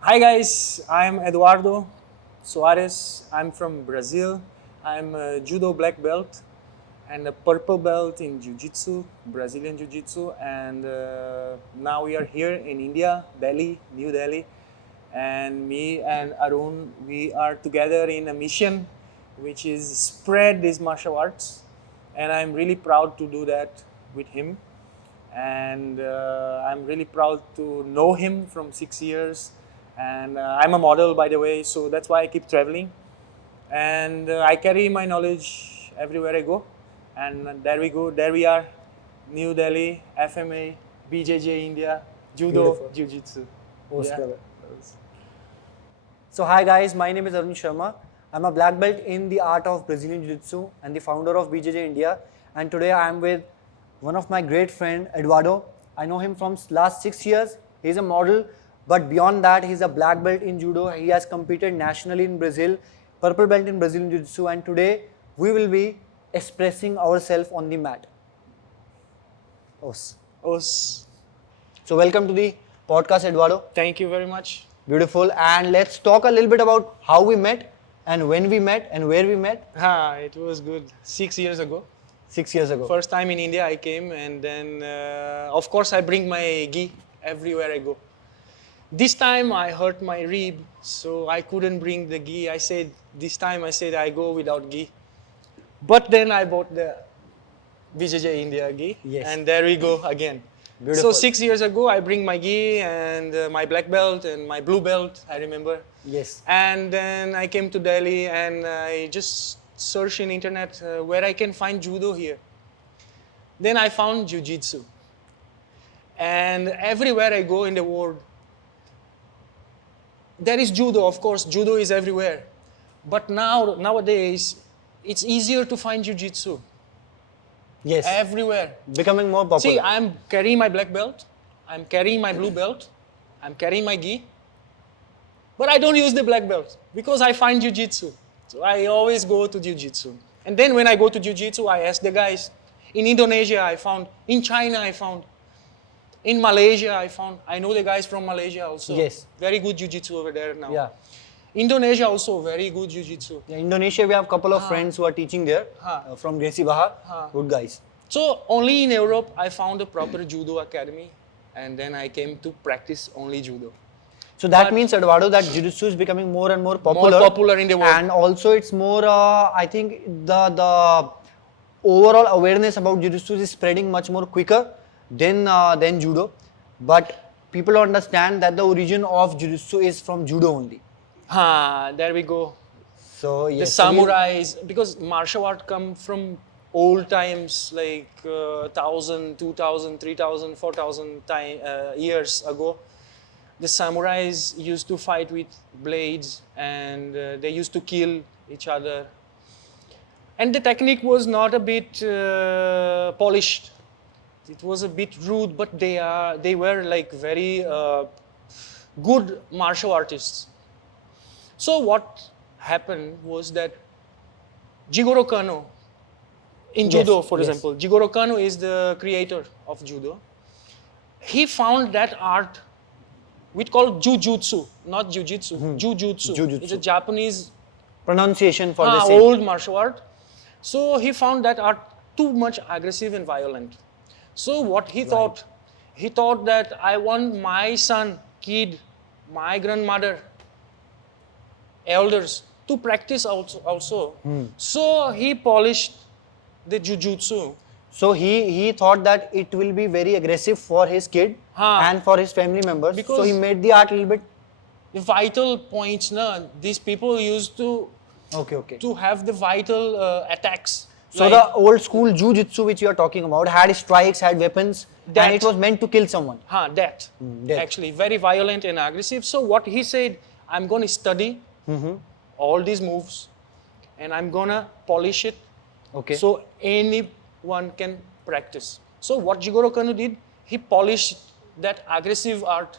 Hi guys, I'm Eduardo Soares. I'm from Brazil. I'm a judo black belt and a purple belt in jiu-jitsu, Brazilian jiu-jitsu, and now we are here in India, Delhi, New Delhi, and me and Arun, we are together in a mission which is spread these martial arts, and I'm really proud to do that with him, and I'm really proud to know him from 6 years. And I'm a model, by the way, so that's why I keep traveling. And I carry my knowledge everywhere I go. And there we go, there we are, New Delhi, FMA, BJJ India, Judo, Beautiful. Jiu Jitsu. Most Yeah. brother. So hi guys, my name is Arun Sharma. I'm a black belt in the art of Brazilian Jiu-Jitsu and the founder of BJJ India. And today I am with one of my great friend Eduardo. I know him from last 6 years. He's a model, but beyond that, he's a black belt in judo. He has competed nationally in Brazil, purple belt in Brazilian Jiu-Jitsu, and today we will be expressing ourselves on the mat. Os. Os, So welcome to the podcast, Eduardo. thank you very much. Beautiful. And let's talk a little bit about how we met and when we met and where we met It was good. 6 years ago. 6 years ago. First time in India I came, and then of course I bring my gi everywhere I go. This time I hurt my rib, so I couldn't bring the gi. This time I go without gi. But then I bought the BJJ India gi, Yes. and there we go again. Beautiful. So 6 years ago I bring my gi and my black belt and my blue belt, I remember. Yes. And then I came to Delhi and I just searched in internet where I can find judo here. Then I found jiu-jitsu. And everywhere I go in the world, there is judo, of course, judo is everywhere. But nowadays, it's easier to find jiu-jitsu Yes. everywhere. Becoming more popular. See, I'm carrying my black belt, I'm carrying my blue belt, I'm carrying my gi, but I don't use the black belt because I find jiu-jitsu. So I always go to jiu-jitsu. And then when I go to jiu-jitsu, I ask the guys. In Indonesia, I found. In China, I found. In Malaysia, I found. I know the guys from Malaysia also. Yes. Very good jiu-jitsu over there now. Yeah. Indonesia also, very good jiu-jitsu. In Indonesia, we have a couple of friends who are teaching there from Gracie Bahar. Good guys. So only in Europe I found a proper judo academy, and then I came to practice only judo. So that But- means, Eduardo, that jiu-jitsu is becoming more and more popular. More popular in the world. And also it's more, I think the overall awareness about jiu-jitsu is spreading much more quicker than judo. But people don't understand that the origin of jiu-jitsu is from judo only. There we go. So The yes, so we- samurais, because martial art come from old times, like 1,000, 2,000, 3,000, 4,000 years ago. The samurais used to fight with blades, and they used to kill each other. And the technique was not a bit polished. It was a bit rude, but they were like very good martial artists. So what happened was that Jigoro Kano, in Yes, judo, for yes. example, Jigoro Kano is the creator of judo. He found that art, we call jujutsu, not jujitsu, jujutsu. Jujutsu. It's a Japanese pronunciation for the same. old martial art. So he found that art too much aggressive and violent. So what he thought that I want my son, kid, my grandmother, elders to practice also. So he polished the jujutsu. So he thought that it will be very aggressive for his kid and for his family members. So Because- he made the art a little bit. The vital points, these people used to Okay. have the vital attacks. So Like the old school jiu-jitsu which you are talking about had strikes, had weapons, That- and it was meant to kill someone. Death. Death. Actually, very violent and aggressive. So what he said, I'm going to study all these moves, and I'm going to polish it. Okay. So anyone can practice. So what Jigoro Kano did, he polished that aggressive art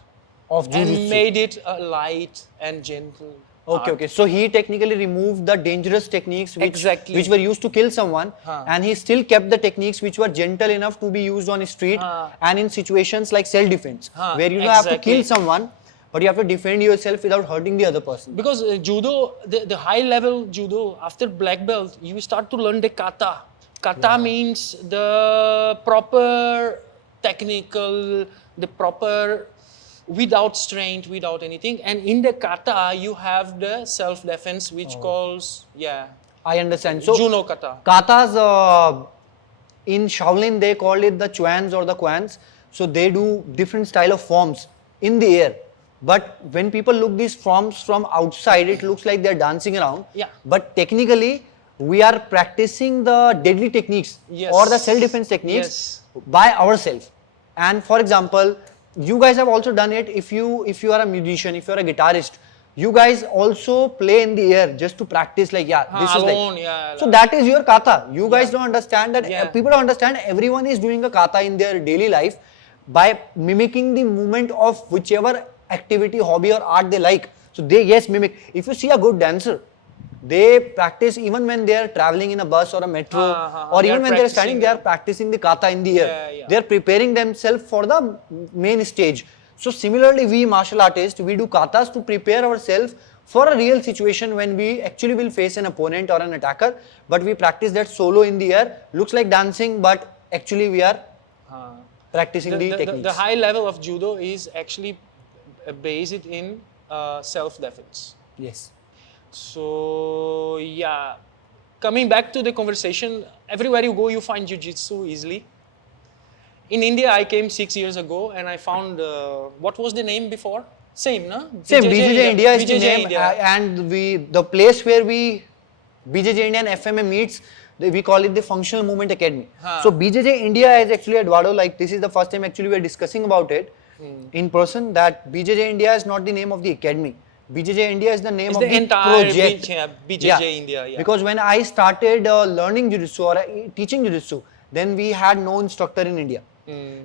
of and jiu-jitsu. made it light and gentle. Okay. So he technically removed the dangerous techniques Exactly. which were used to kill someone, and he still kept the techniques which were gentle enough to be used on street and in situations like self-defense, where you don't have to exactly. kill someone, but you have to defend yourself without hurting the other person. Because judo, the high level judo, after black belt, you start to learn the kata. Kata means the proper technical, the proper without strength, without anything. And in the kata, you have the self-defense, which calls, I understand. So Juno kata. katas, in Shaolin, they call it the chuans or the quans. So they do different style of forms in the air. But when people look these forms from outside, it looks like they're dancing around. Yeah. But technically, we are practicing the deadly techniques Yes. or the self-defense techniques Yes. by ourselves. And for example, you guys have also done it. If you are a musician, if you are a guitarist, you guys also play in the air just to practice. Like this is alone, like. So that is your kata. You guys don't understand that. Yeah. People don't understand. Everyone is doing a kata in their daily life by mimicking the movement of whichever activity, hobby or art they like. So they mimic. If you see a good dancer, they practice even when they are traveling in a bus or a metro, or They even are when they are standing, practicing, they are practicing the kata in the air. Yeah. They are preparing themselves for the main stage. So similarly, we martial artists, we do katas to prepare ourselves for a real situation when we actually will face an opponent or an attacker. But we practice that solo in the air. Looks like dancing, but actually we are practicing the techniques. The high level of judo is actually based in self-defense. Yes. So coming back to the conversation, everywhere you go, you find jiu-jitsu easily. In India, I came 6 years ago and I found, what was the name before? Same, no? Same, BJJ India is the BJJ name, India. and the place where BJJ India and FMA meets, we call it the Functional Movement Academy. So BJJ India is actually, Eduardo, like this is the first time actually we are discussing about it in person, that BJJ India is not the name of the academy. BJJ India is the name It's of the the entire project. BJJ India. Yeah. Because when I started learning jiu-jitsu or teaching jiu-jitsu, then we had no instructor in India.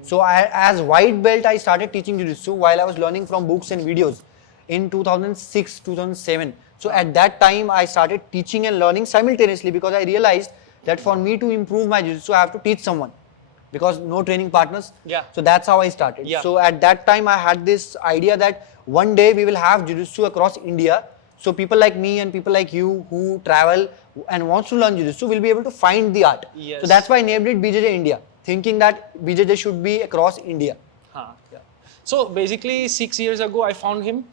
So as white belt, I started teaching jiu-jitsu while I was learning from books and videos in 2006, 2007. So at that time, I started teaching and learning simultaneously because I realized that for me to improve my jiu-jitsu, I have to teach someone because no training partners. Yeah. So that's how I started. Yeah. So at that time, I had this idea that one day we will have jiu-jitsu across India. So people like me and people like you who travel and wants to learn jiu-jitsu will be able to find the art. Yes. So that's why I named it BJJ India, thinking that BJJ should be across India. So basically 6 years ago, I found him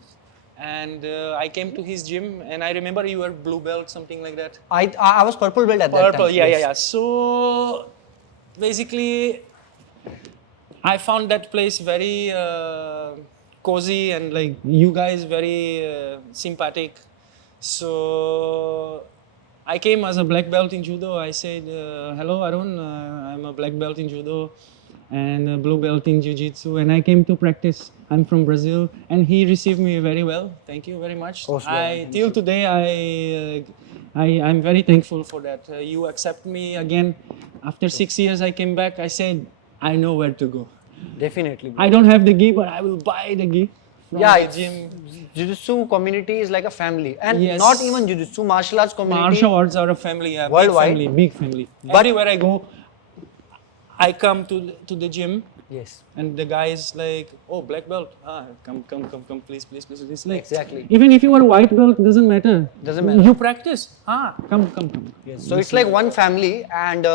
and I came to his gym and I remember you were blue belt, something like that. I was purple belt at that time. Purple, yeah. So basically, I found that place very cozy and like you guys very sympathetic. So I came as a black belt in judo. I said, hello Arun, I'm a black belt in judo and a blue belt in jiu-jitsu and I came to practice. I'm from Brazil and he received me very well. Thank you very much. Till today, I'm very thankful for that. You accept me again. After 6 years, I came back. I said, I know where to go. Definitely. I don't have the gi, but I will buy the gi from the gym. Jiu-jitsu community is like a family, and Yes. not even jiu-jitsu, martial arts community. Martial arts are a family, Worldwide. big family. But- Everywhere I go, I come to the gym Yes. and the guy is like, oh, black belt, come, please. It's like, Exactly. even if you are a white belt, doesn't matter. Doesn't matter. You practice, come. Yes. So it's like one family, and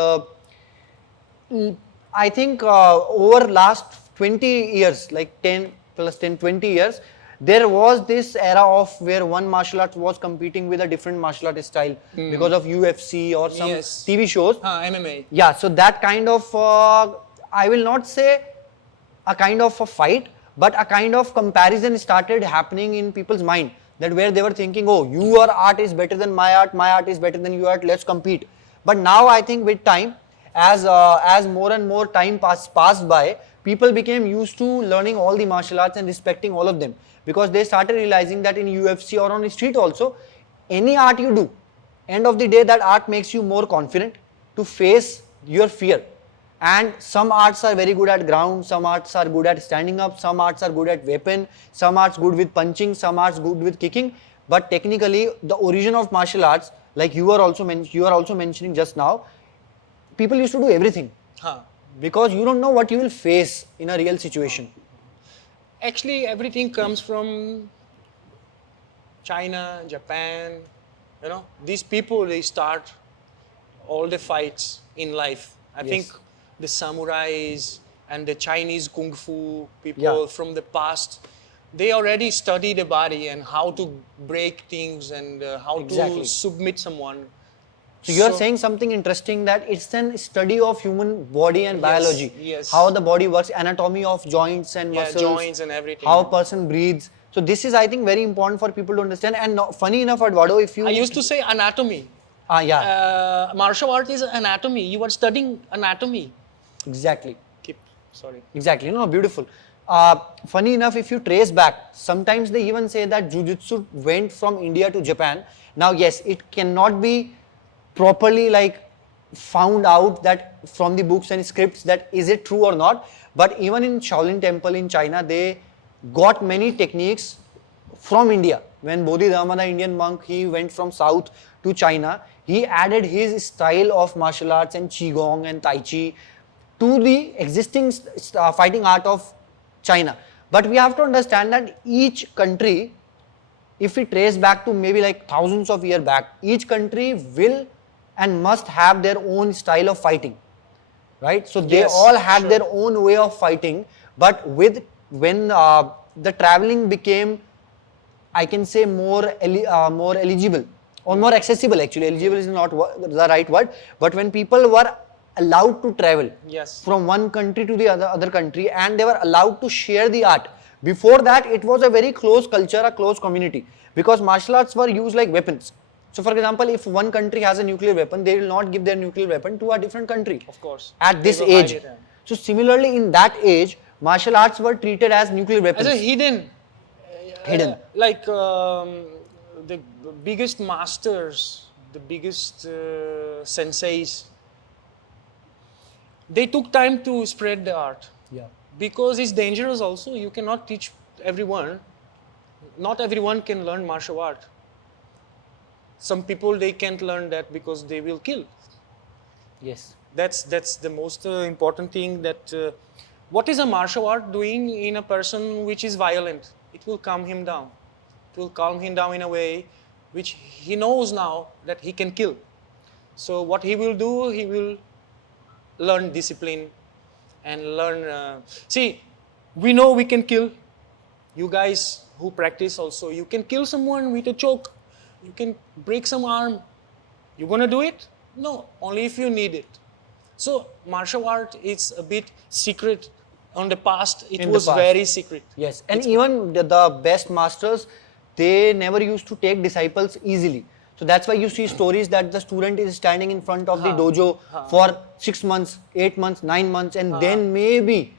I think over last 20 years, like 10 plus 10, 20 years, there was this era of where one martial art was competing with a different martial art style because of UFC or some Yes. TV shows. MMA. Yeah, so that kind of, I will not say a kind of a fight, but a kind of comparison started happening in people's mind, that where they were thinking, oh, your art is better than my art is better than your art, let's compete. But now I think with time, as more and more time passed by, people became used to learning all the martial arts and respecting all of them, because they started realizing that in UFC or on the street also, any art you do, end of the day, that art makes you more confident to face your fear. And some arts are very good at ground, some arts are good at standing up, some arts are good at weapon, some arts good with punching, some arts good with kicking. But technically, the origin of martial arts, like you are also mentioning just now, people used to do everything because you don't know what you will face in a real situation. Actually, everything comes from China, Japan. You know, these people, they start all the fights in life. I Yes. think the samurais and the Chinese kung fu people Yeah. from the past, they already study the body and how to break things and how Exactly. to submit someone. So you're saying something interesting, that it's an study of human body and Yes, biology. yes. How the body works, anatomy of joints and Yeah, muscles, joints and everything. how a person breathes. So this is, I think, very important for people to understand. And funny enough, Eduardo, if you I used to say anatomy. yeah, Martial art is anatomy. You are studying anatomy. exactly. Sorry. Exactly, no, beautiful. Funny enough, if you trace back, sometimes they even say that Jiu-Jitsu went from India to Japan. Now, yes, it cannot be properly like found out that from the books and scripts that is it true or not. But even in Shaolin Temple in China, they got many techniques from India. When Bodhidharma, the Indian monk, he went from south to China, he added his style of martial arts and Qigong and Tai Chi to the existing fighting art of China. But we have to understand that each country, if we trace back to maybe like thousands of years back, each country will and must have their own style of fighting, right? So they Yes, all had sure. their own way of fighting. But when the traveling became, I can say, more eligible or more accessible. Actually, eligible is not the right word, but when people were allowed to travel Yes. from one country to the other country, and they were allowed to share the art. Before that, it was a very close culture, a close community, because martial arts were used like weapons. So, for example, if one country has a nuclear weapon, they will not give their nuclear weapon to a different country. Of course. At They this will hide age. it, So, similarly, in that age, martial arts were treated as nuclear weapons. As a hidden. Hidden. Like the biggest masters, the biggest senseis, they took time to spread the art. Yeah. Because it's dangerous also. You cannot teach everyone. Not everyone can learn martial art. Some people, they can't learn that because they will kill. Yes. That's the most important thing. That what is a martial art doing in a person which is violent? It will calm him down. It will calm him down in a way which he knows now that he can kill. So what he will do, he will learn discipline and learn. See, we know we can kill. You guys who practice also, you can kill someone with a choke. You can break some arm. You gonna do it? No, only if you need it. So martial art is a bit secret. On the past, it In the was past. very secret. Yes, and even the best masters, they never used to take disciples easily. So that's why you see stories that the student is standing in front of the dojo for 6 months, 8 months, 9 months, and then maybe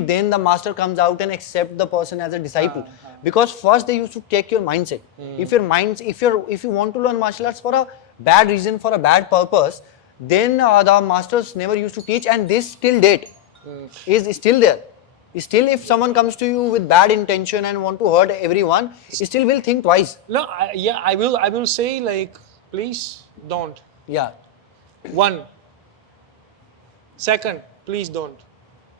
then the master comes out and accept the person as a disciple. Because first they used to check your mindset. If you want to learn martial arts for a bad reason, for a bad purpose, then the masters never used to teach, and this till date is still there. Still, if someone comes to you with bad intention and want to hurt everyone, still will think twice. No, I will say, like, please don't. Yeah. One. Second, please don't.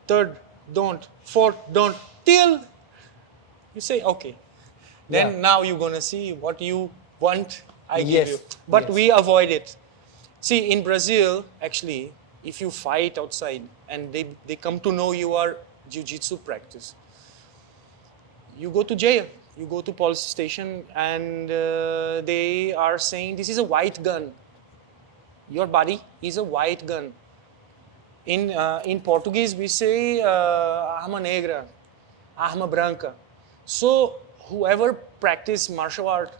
Third, don't. Fourth, don't. Till you say okay. Then Yeah. now you're gonna see what you want. I give Yes, you. But yes. we avoid it. See, in Brazil, actually, if you fight outside and they come to know you are jiu-jitsu practice, you go to jail. You go to police station and they are saying this is a white gun. Your body is a white gun. In Portuguese, we say arma negra, arma branca. So whoever practice martial art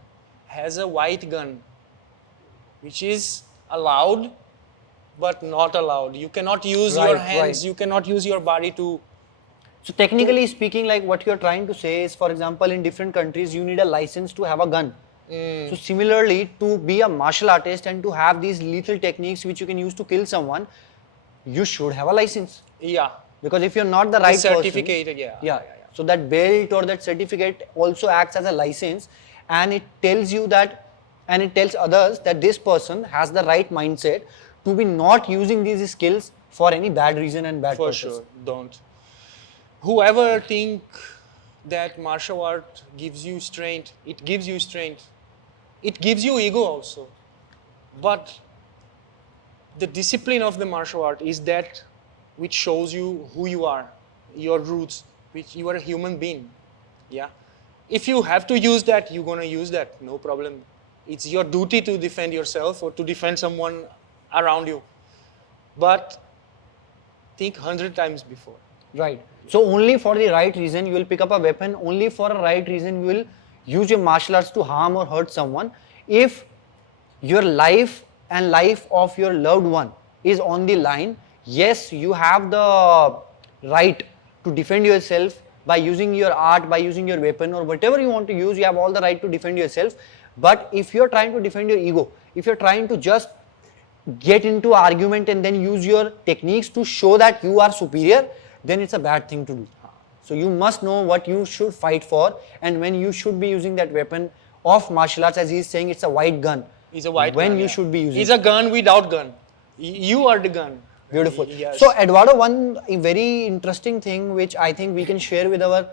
has a white gun, which is allowed but not allowed. You cannot use your Right, hands, right. you cannot use your body to. So technically speaking, like what you're trying to say is, for example, in different countries, you need a license to have a gun. So similarly, to be a martial artist and to have these lethal techniques which you can use to kill someone, you should have a license. Yeah. Because if you're not the right certificate, person, yeah. So that belt or that certificate also acts as a license, and it tells you that, and it tells others that this person has the right mindset to be not using these skills for any bad reason and bad For purpose. sure, don't. Whoever think that martial art gives you strength. It gives you strength. It gives you ego also. But the discipline of the martial art is that which shows you who you are, your roots, which you are a human being. Yeah. If you have to use that, you're gonna use that, no problem. It's your duty to defend yourself or to defend someone around you. But think 100 times before. Right. So only for the right reason you will pick up a weapon. Only for a right reason you will use your martial arts to harm or hurt someone. If your life and life of your loved one is on the line, yes, you have the right to defend yourself by using your art, by using your weapon or whatever you want to use. You have all the right to defend yourself. But if you're trying to defend your ego, if you're trying to just get into argument and then use your techniques to show that you are superior, then it's a bad thing to do. So you must know what you should fight for and when you should be using that weapon of martial arts. As he's saying, it's a white gun. It's a white when gun, you yeah. should be using It's a gun without gun. You are the gun. Beautiful. Yes. So Eduardo, one very interesting thing which I think we can share with our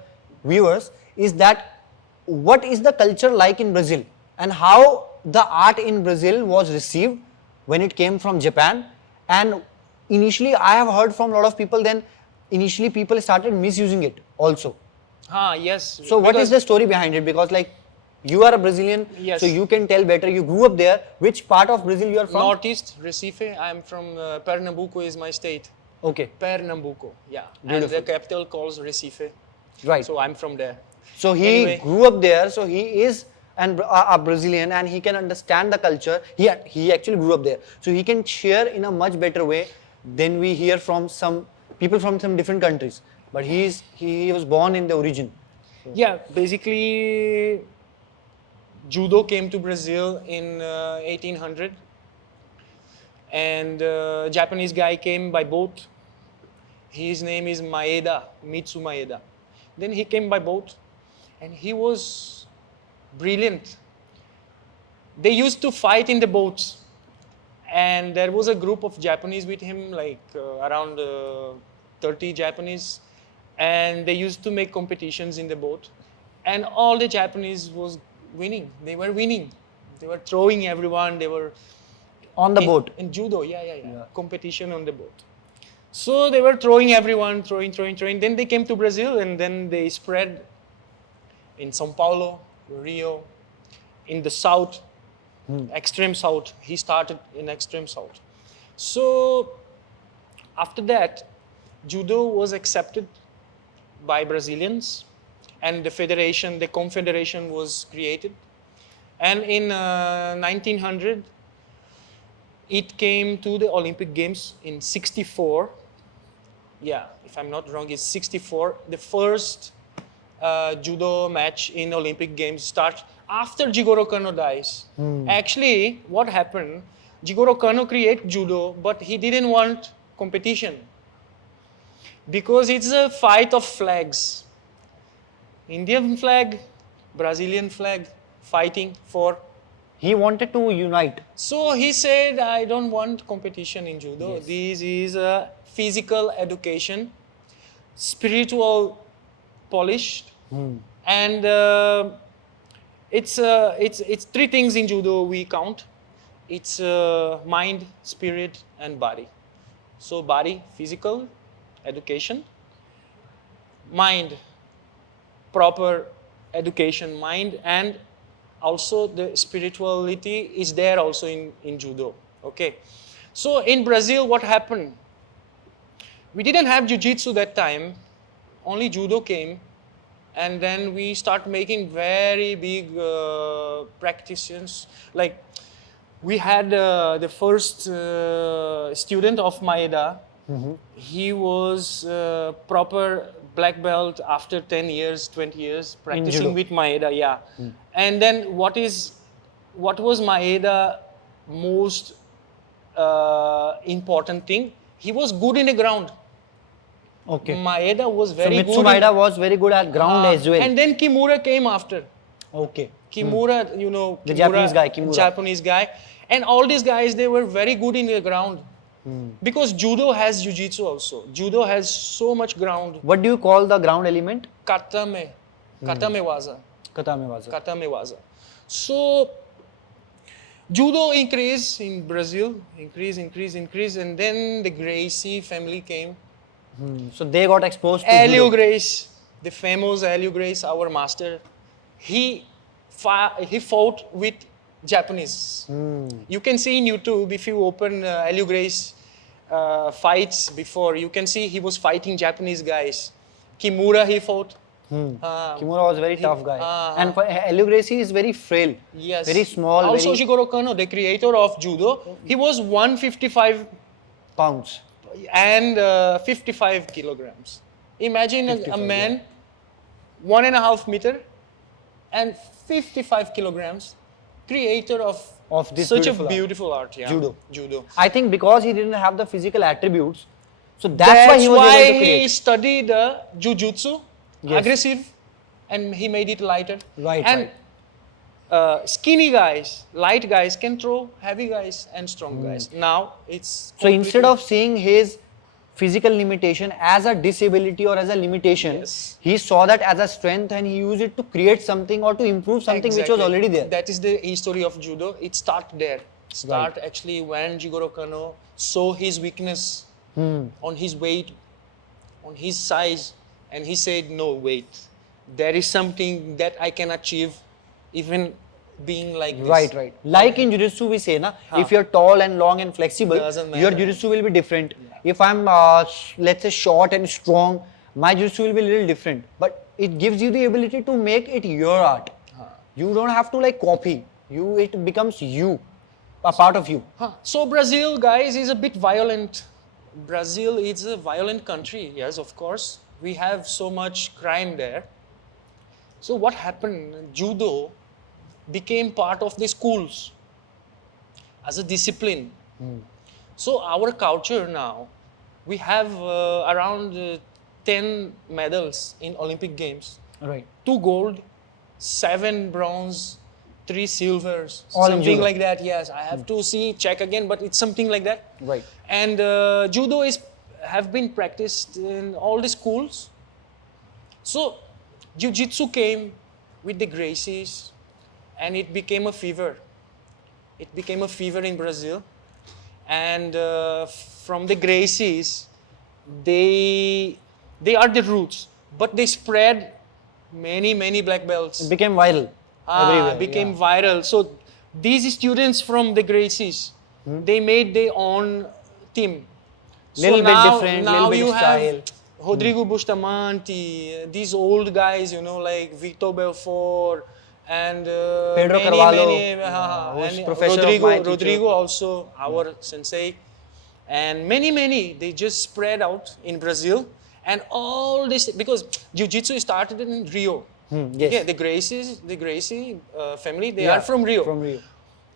viewers is that what is the culture like in Brazil and how the art in Brazil was received when it came from Japan. And initially I have heard from a lot of people, then initially people started misusing it also. Yes. So what is the story behind it? Because like you are a Brazilian, Yes. so you can tell better. You grew up there. Which part of Brazil you are from? Northeast, Recife. I am from Pernambuco is my state. Okay, Pernambuco, yeah. Beautiful. And the capital calls Recife. right. So I'm from there. So he Anyway. grew up there, so he is a Brazilian and he can understand the culture. He actually grew up there. So he can share in a much better way than we hear from some people from some different countries. But he was born in the origin. Yeah, basically, judo came to Brazil in 1800, and Japanese guy came by boat. His name is Maeda, Mitsu Maeda. Then he came by boat, and he was brilliant. They used to fight in the boats, and there was a group of Japanese with him, like around 30 Japanese, and they used to make competitions in the boat, and all the Japanese was winning. They were winning. They were throwing everyone. They were On the boat. in judo. Yeah. Competition on the boat. So they were throwing everyone, throwing. Then they came to Brazil, and then they spread in São Paulo, Rio, in the south, extreme south. He started in extreme south. So after that, judo was accepted by Brazilians, and the federation, the confederation was created. And in 1900, it came to the Olympic Games in 64. Yeah, if I'm not wrong, it's 64. The first judo match in Olympic Games starts after Jigoro Kano dies. Actually, what happened, Jigoro Kano created judo, but he didn't want competition because it's a fight of flags. Indian flag, Brazilian flag, fighting for. He wanted to unite. So he said, I don't want competition in judo. Yes. This is a physical education, spiritual polished, and it's three things in judo we count. It's mind, spirit, and body. So body, physical education, mind, proper education, mind, and also the spirituality is there also in judo. Okay. So in Brazil, what happened? We didn't have jiu-jitsu that time, only judo came, and then we start making very big practitioners. Like we had the first student of Maeda. He was proper black belt after 10 years, 20 years practicing judo. with Maeda, yeah. And then what was Maeda most important thing? He was good in the ground. Okay. Maeda was So very Mitsu good. Maeda was very good at ground as well. And then Kimura came after. Okay. Kimura, you know, The Kimura, Japanese guy, Kimura. Japanese guy. And all these guys, they were very good in the ground. Because judo has jiu-jitsu also. Judo has so much ground. What do you call the ground element? Katame. Kata mewaza. Kata mewaza. Kata mewaza. So judo increased in Brazil, increase, and then the Gracie family came. So they got exposed to Helio judo. Grace, the famous Helio Grace, our master, he fought with Japanese. You can see in YouTube, if you open Helio Grace fights before, you can see he was fighting Japanese guys. Kimura he fought. Kimura was a very tough guy. And Helio Gracie is very frail. Yes. Very small, Also, very Jigoro Kano, the creator of judo, he was 155 pounds. and 55 kilograms. Imagine a 55, man, 1.5 meter and 55 kilograms, creator of This such beautiful a art. beautiful art. Yeah. Judo. I think because he didn't have the physical attributes, so that's why he was able to create. he studied jujutsu, Yes. aggressive, and he made it lighter. Right, And skinny guys, light guys can throw heavy guys and strong guys. Now it's So instead completely- of seeing his physical limitation as a disability or as a limitation, Yes. he saw that as a strength and he used it to create something or to improve something which was Exactly. already there. That is the history of judo. It started there. Start actually when Jigoro Kano saw his weakness on his weight, on his size, and he said, "No, wait. There is something that I can achieve, even being like this." Right. Like in Jiu-Jitsu we say, na, if you're tall and long and flexible, Doesn't your matter. Jiu-Jitsu will be different. If I'm, let's say, short and strong, my Jiu-Jitsu will be a little different. But it gives you the ability to make it your art. You don't have to like copy. It becomes you, a part of you. So Brazil, guys, is a bit violent. Brazil is a violent country. Yes, of course. We have so much crime there. So what happened? Judo became part of the schools as a discipline. So our culture now, we have around 10 medals in Olympic Games. Right. 2 gold, 7 bronze, 3 silvers, All in something judo. like that. Yes, I have to check again, but it's something like that. Right. And judo have been practiced in all the schools. So jiu-jitsu came with the Gracies, and it became a fever. It became a fever in Brazil, and from the Gracies, they are the roots, but they spread many black belts. It became viral everywhere. Became yeah. viral. So these students from the Gracies, they made their own team. Little bit different, now little bit you style. have Rodrigo Bustamante, these old guys, like Victor Belfort and Pedro many, Carvalho, who's and professor of my teacher. Rodrigo also, our sensei, and many. They just spread out in Brazil, and all this because Jiu-Jitsu started in Rio. Yes. Yeah, the Gracie family, they Yeah, are from Rio. From Rio.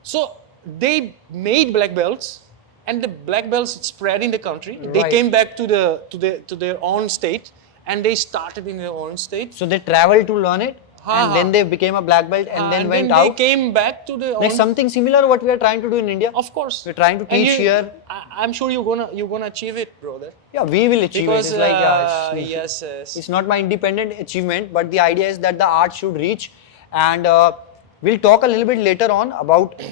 So they made black belts, and the black belts spread in the country. They Right. came back to their own state, and they started in their own state. So they traveled to learn it, and then they became a black belt, and then went they out. came back to their Like own. something similar what we are trying to do in India. Of course, We're trying to And teach here. I'm sure you're gonna achieve it, brother. Yeah, we will achieve Because it. It's like yes. it's not my independent achievement, but the idea is that the art should reach, and we'll talk a little bit later on about.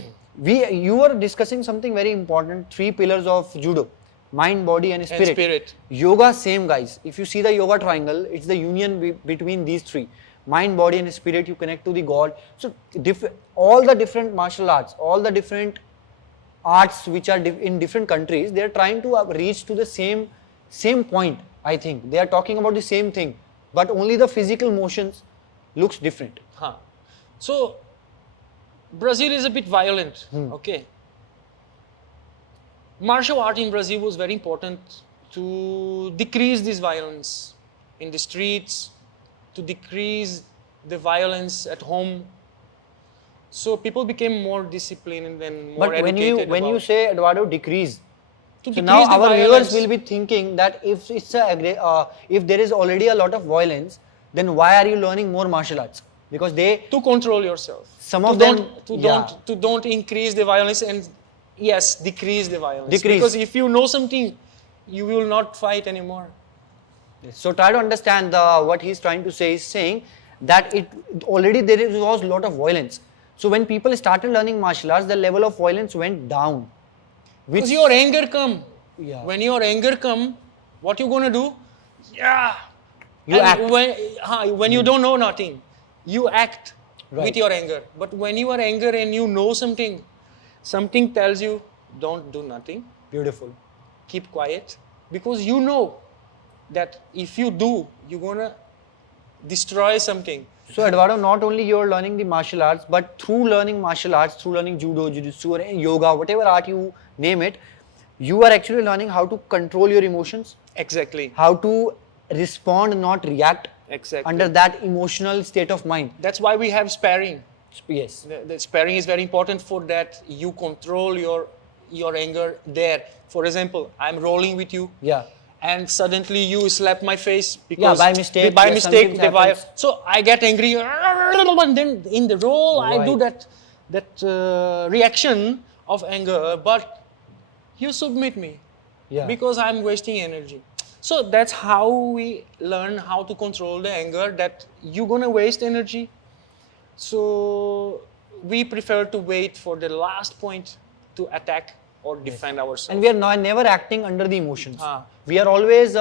You were discussing something very important. 3 pillars of judo: mind, body, and spirit. spirit. Yoga, same guys. If you see the yoga triangle, it's the union between these 3: mind, body, and spirit. You connect to the God. So all the different martial arts, all the different arts which are in different countries, they are trying to reach to the same point. I think they are talking about the same thing, but only the physical motions looks different. So Brazil is a bit violent. Okay. Martial art in Brazil was very important to decrease this violence in the streets, to decrease the violence at home. So people became more disciplined and more But when educated. you say, Eduardo, decrease, to so now decrease the our violence, viewers will be thinking that if if there is already a lot of violence, then why are you learning more martial arts? Because to control yourself. Some to of them- don't increase the violence and yes, decrease the violence. Decrease. Because if you know something, you will not fight anymore. So try to understand what he's trying to say. He's saying that it already was a lot of violence. So when people started learning martial arts, the level of violence went down. Because your anger come. Yeah. When your anger come, what you gonna do? Yeah. You And act. when you don't know nothing, you act Right. with your anger. But when you are anger and you know something, something tells you, don't do nothing. Beautiful. Keep quiet. Because you know that if you do, you're gonna destroy something. So Eduardo, not only you're learning the martial arts, but through learning martial arts, through learning judo, jiu-jitsu, or yoga, whatever art you name it, you are actually learning how to control your emotions, Exactly. how to respond, not react Exactly. under that emotional state of mind. That's why we have sparring. Yes. The sparring is very important for that. You control your anger there. For example, I'm rolling with you. Yeah. And suddenly you slap my face because by mistake, By yeah, mistake, something happens. so I get angry, and then in the roll I do Right. that reaction of anger. But you submit me Yeah. because I'm wasting energy. So that's how we learn how to control the anger. That you're gonna waste energy. So we prefer to wait for the last point to attack or defend ourselves. And we are never acting under the emotions. Ah. We are always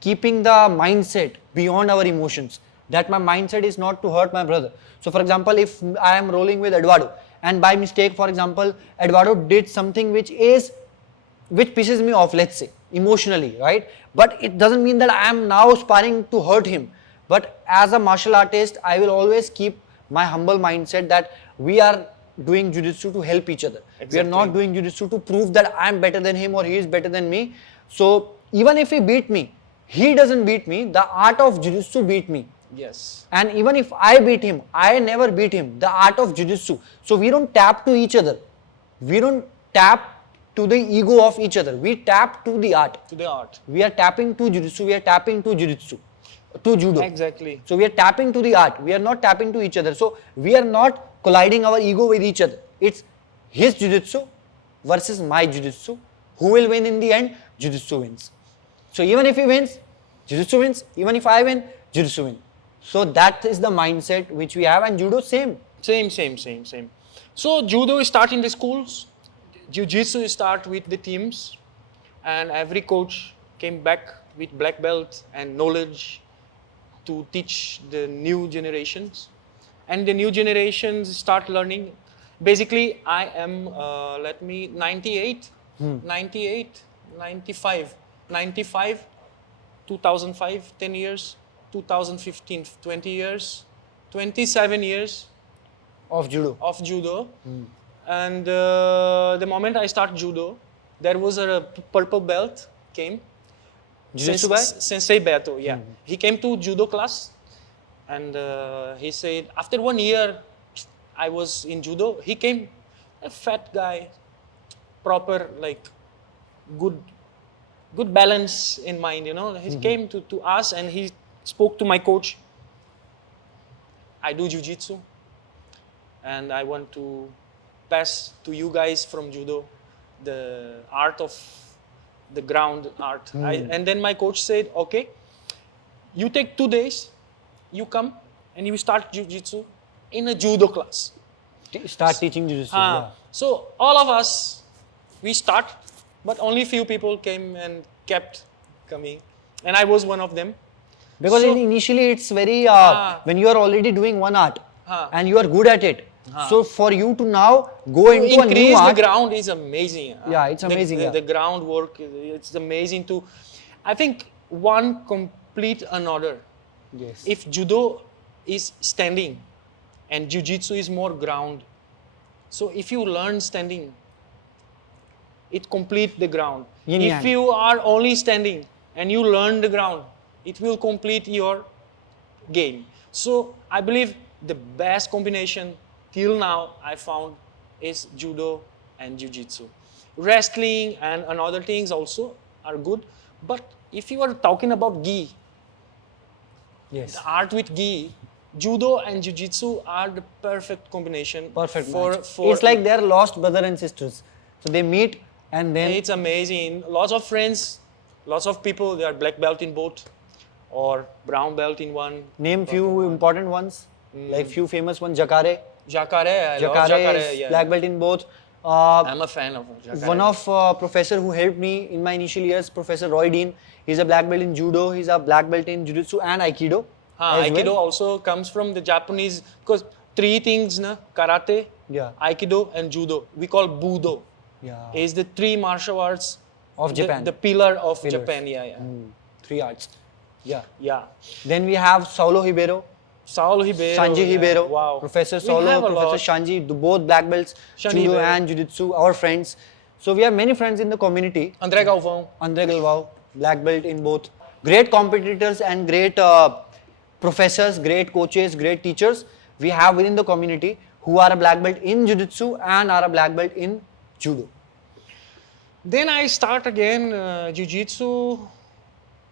keeping the mindset beyond our emotions. That my mindset is not to hurt my brother. So, for example, if I am rolling with Eduardo, and by mistake, for example, Eduardo did something which pisses me off, let's say, emotionally, right? But it doesn't mean that I am now sparring to hurt him. But as a martial artist, I will always keep my humble mindset that we are doing jiu-jitsu to help each other. We are not doing jiu-jitsu to prove that I am better than him or he is better than me. So even if he beat me, he doesn't beat me, the art of jiu-jitsu beat me. Yes. And even if I beat him, I never beat him, the art of jiu-jitsu. So we don't tap to each other. We don't tap to the ego of each other. We tap to the art. To the art. We are tapping to jiu-jitsu, we are tapping to jiu-jitsu, to judo. Exactly. So we are tapping to the art. We are not tapping to each other. So we are not colliding our ego with each other. It's his jiu-jitsu versus my jiu-jitsu. Who will win in the end? Jiu-jitsu wins. So even if he wins, jiu-jitsu wins. Even if I win, jiu-jitsu wins. So that is the mindset which we have, and judo same. Same. So judo start in the schools, jiu-jitsu start with the teams, and every coach came back with black belt and knowledge to teach the new generations. And the new generations start learning. Basically, I am, 98, 95, 2005, 10 years, 2015, 20 years, 27 years Of judo. of judo. And the moment I start judo, there was a purple belt came. Jiu-jitsu guy? Sensei Beto, yeah. He came to judo class and he said, after 1 year I was in judo, he came, a fat guy, proper, like, good balance in mind, you know. He came to us and he spoke to my coach. I do jiu-jitsu and I want to pass to you guys from judo the art of the ground art. And then my coach said, okay, you take 2 days, you come and you start jiu-jitsu in a judo class. Start teaching jiu-jitsu. Yeah. So all of us, we start, but only few people came and kept coming. And I was one of them. Because So- initially it's very, when you are already doing one art and you are good at it. So for you to now go into a new Increase art, the ground is amazing. Yeah, it's amazing, The, yeah. the groundwork, it's amazing to. I think one complete another. yes. If judo is standing and jiu-jitsu is more ground, so if you learn standing, it complete the ground. Yin If yang. you are only standing and you learn the ground, it will complete your game. So I believe the best combination till now I found is judo and jiu-jitsu. Wrestling and other things also are good, but if you are talking about gi, Yes. the art with gi, judo and jiu-jitsu are the perfect combination. Perfect for, match. for It's like they're lost brother and sisters. So they meet and then it's amazing. Lots of friends, lots of people, they are black belt in both. or brown belt in one. Name few important ones, like few famous ones. Jacare. Jacare, I love Jacare Jacare. is Yeah, black belt in both. I'm a fan of Jacare. One of professor who helped me in my initial years, Professor Roy Dean. He's a black belt in judo. He's a black belt in jiu-jitsu and aikido. as Aikido well. also comes from the Japanese, because three things, na, karate, Yeah. Aikido and Judo. We call Budo. Yeah. Is the three martial arts Of Japan. The pillar of Pillars. Japan. Yeah, yeah. 3 arts. Yeah. Yeah. Then we have Saulo Ribeiro, Saulo Ribeiro. Sanji yeah. Ribeiro, Wow. Professor We Saulo, have a Professor lot. Shanji, both black belts, Shanji judo Ribeiro. and jiu-jitsu, our friends. So we have many friends in the community. André Galvão. Andre Galvao, black belt in both. Great competitors and great professors, great coaches, great teachers we have within the community who are a black belt in jiu-jitsu and are a black belt in judo. Then I start again jiu-jitsu.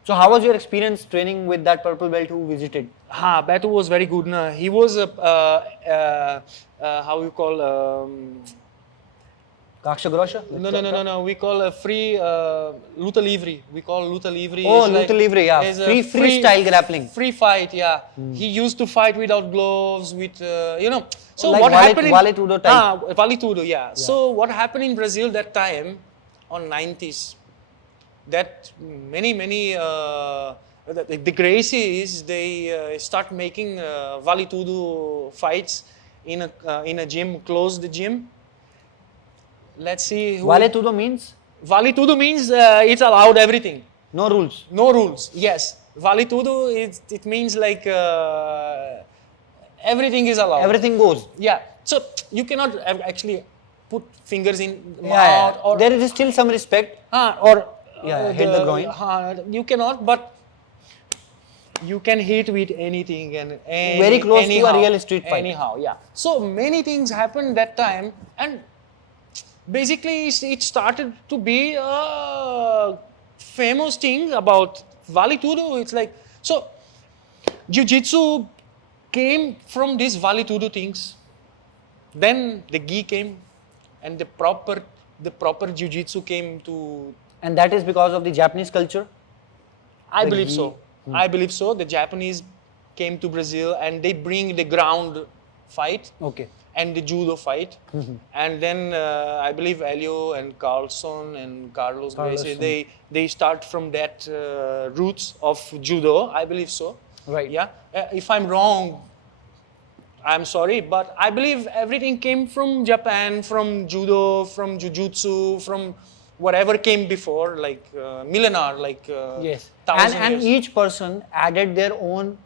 So how was your experience training with that purple belt who visited? Beto was very good. Na. He was a, how you call, Kaksha Grosha? no. We call a free luta livre. We call luta livre. Oh, is luta livre, yeah. is a Freestyle grappling. Free fight, yeah. He used to fight without gloves, with So Like what happened? Vale Tudo type. Vale Tudo, yeah. So what happened in Brazil that time, on 90s, that many the Gracies, they start making Vale Tudo fights in a gym, close the gym. Let's see who. Vale Tudo means Vale Tudo means it's allowed everything. no rules. No rules. Yes. Vale Tudo, it means like everything is allowed. Everything goes. Yeah. So you cannot actually put fingers in mouth Yeah. or There is still some respect. or hit the groin. You cannot, but you can hit with anything and Very close to a real street fight. Anyhow, yeah. So many things happened that time, and basically it started to be a famous thing about Vale Tudo. It's like, so jiu-jitsu came from these Vale Tudo things. Then the gi came, and the proper jiu-jitsu came to. And that is because of the Japanese culture. I The believe gi. so. I believe so. The Japanese came to Brazil and they bring the ground fight Okay. and the judo fight. And then I believe Elio and Carlson and Carlos Gracie, Carlson. they start from that roots of judo. I believe so. Right. Yeah. If I'm wrong, I'm sorry, but I believe everything came from Japan, from judo, from jujutsu, from whatever came before, like millennial, like Yes. thousand And years. each person added their own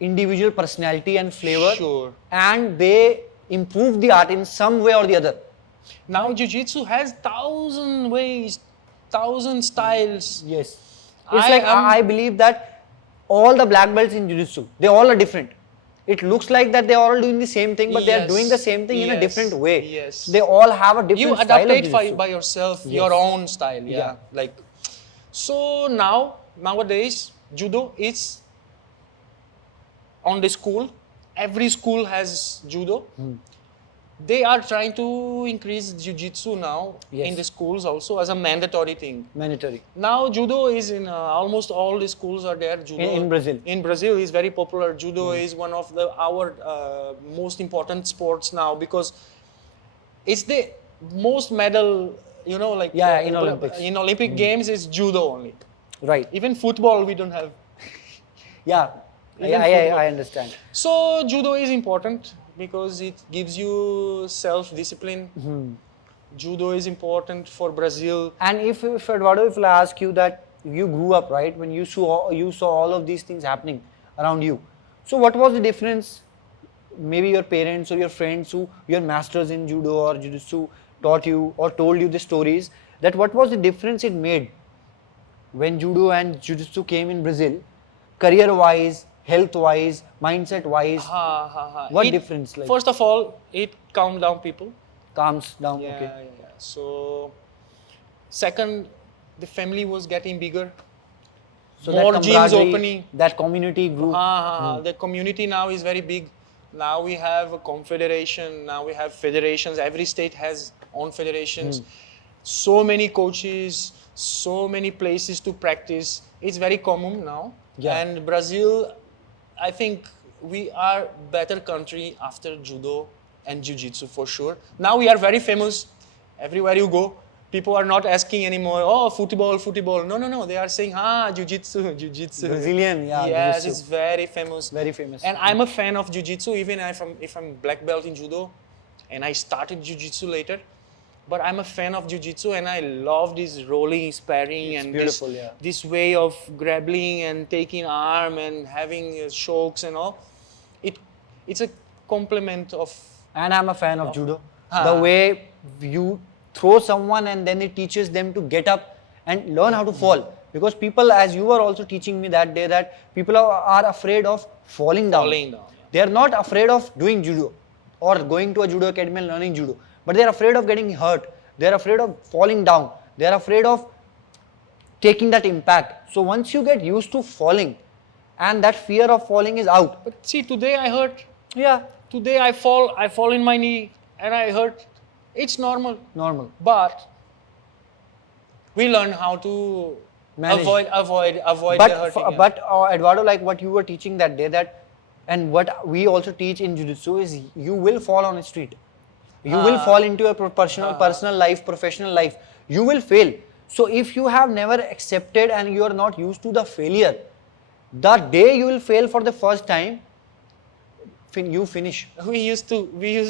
individual personality and flavor. Sure. And they improved the art in some way or the other. Now jiu-jitsu has 1,000 ways, 1,000 styles. Yes. It's like am- I believe that all the black belts in jiu-jitsu, they all are different. It looks like that they are all doing the same thing, but they are Yes. doing the same thing in a Yes. different way. Yes. They all have a different You style adapt of it jiu-jitsu. by yourself, Yes. your own style. Yeah. Yeah. Like, so nowadays, judo is on the school. Every school has judo. They are trying to increase jiu-jitsu now Yes. in the schools also as a mandatory thing. Mandatory. Now judo is in almost all the schools are there. Judo In Brazil. In Brazil is very popular. Judo is one of our most important sports now because it's the most medal. Like Yeah, in Olympics. In Olympic Games is judo only. Right. Even football we don't have. Yeah. Even I football. understand. So judo is important because it gives you self-discipline. Judo is important for Brazil. And if Eduardo, if I ask you that you grew up, right, when you saw all of these things happening around you. So what was the difference? Maybe your parents or your friends your masters in judo or jiu-jitsu taught you or told you the stories, that what was the difference it made when judo and jiu-jitsu came in Brazil, career-wise, health-wise, mindset-wise, What difference, like? First of all, it calmed down people. calms down? Yeah, Okay. yeah. So, second, the family was getting bigger. So More that gyms camaraderie, opening. that community grew. The community now is very big. Now we have a confederation. Now we have federations. Every state has own federations. so many coaches, so many places to practice. It's very common now. Yeah. And Brazil, I think we are better country after judo and jiu-jitsu for sure. Now we are very famous everywhere you go. People are not asking anymore, oh, football, football. No, no, no. They are saying, jiu-jitsu, jiu-jitsu. Brazilian, yeah, Yes, jiu-jitsu. it's very famous. Very famous. And I'm a fan of jiu-jitsu, even if I'm black belt in judo, and I started jiu-jitsu later. But I'm a fan of jiu-jitsu, and I love this rolling, sparring, It's and beautiful, this, yeah. this way of grappling and taking arm and having chokes and all. It's a complement of. And I'm a fan of judo. Ah. The way you throw someone and then it teaches them to get up and learn how to fall. Because people, as you were also teaching me that day, that people are afraid of falling down. Falling down, yeah. They are not afraid of doing judo or going to a judo academy and learning judo. But they are afraid of getting hurt. They are afraid of falling down. They are afraid of taking that impact. So once you get used to falling and that fear of falling is out. But see, today I hurt. Yeah, Today I fall in my knee and I hurt. It's normal. normal. But we learn how to Manage. avoid the But hurting. but Eduardo, like what you were teaching that day, that and what we also teach in jiu-jitsu is you will fall on the street. You will fall into your personal life, professional life. You will fail. So if you have never accepted and you are not used to the failure, the day you will fail for the first time, you finish. we used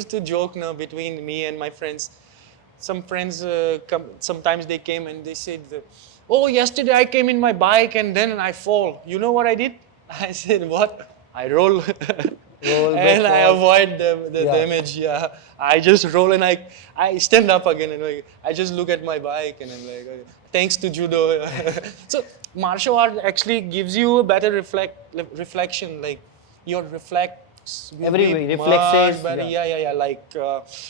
to joke now between me and my friends. Some friends sometimes they came and they said, oh, yesterday I came in my bike and then I fall. You know what I did? I said, what? I roll. Roll, and back, I fall. avoid the Yeah. damage. Yeah, I just roll and I stand up again and I just look at my bike and I'm like, okay, thanks to judo. So martial art actually gives you a better reflection, like your reflex will Every be way, much reflexes, better. Yeah. Like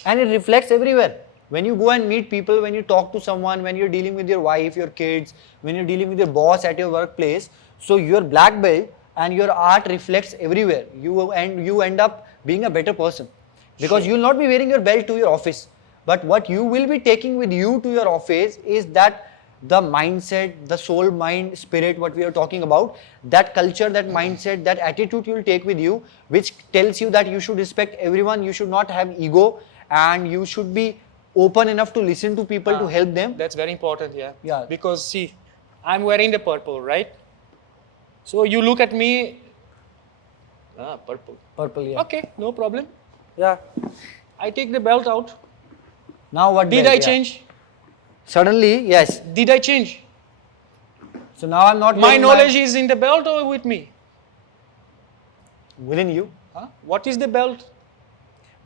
And it reflects everywhere. When you go and meet people, when you talk to someone, when you're dealing with your wife, your kids, when you're dealing with your boss at your workplace, so your black belt and your art reflects everywhere. You end up being a better person. Because you will not be wearing your belt to your office. But what you will be taking with you to your office is that the mindset, the soul, mind, spirit, what we are talking about, that culture, that mindset, that attitude you will take with you, which tells you that you should respect everyone, you should not have ego, and you should be open enough to listen to people to help them. that's very important. Yeah. Because see, I'm wearing the purple, right? So you look at me, purple. Purple, yeah. Okay, no problem. Yeah. I take the belt out. Now what Did belt? I Yeah. change? Suddenly, yes. Did I change? So now I'm not My wearing knowledge is in the belt or with me? within you. What is the belt?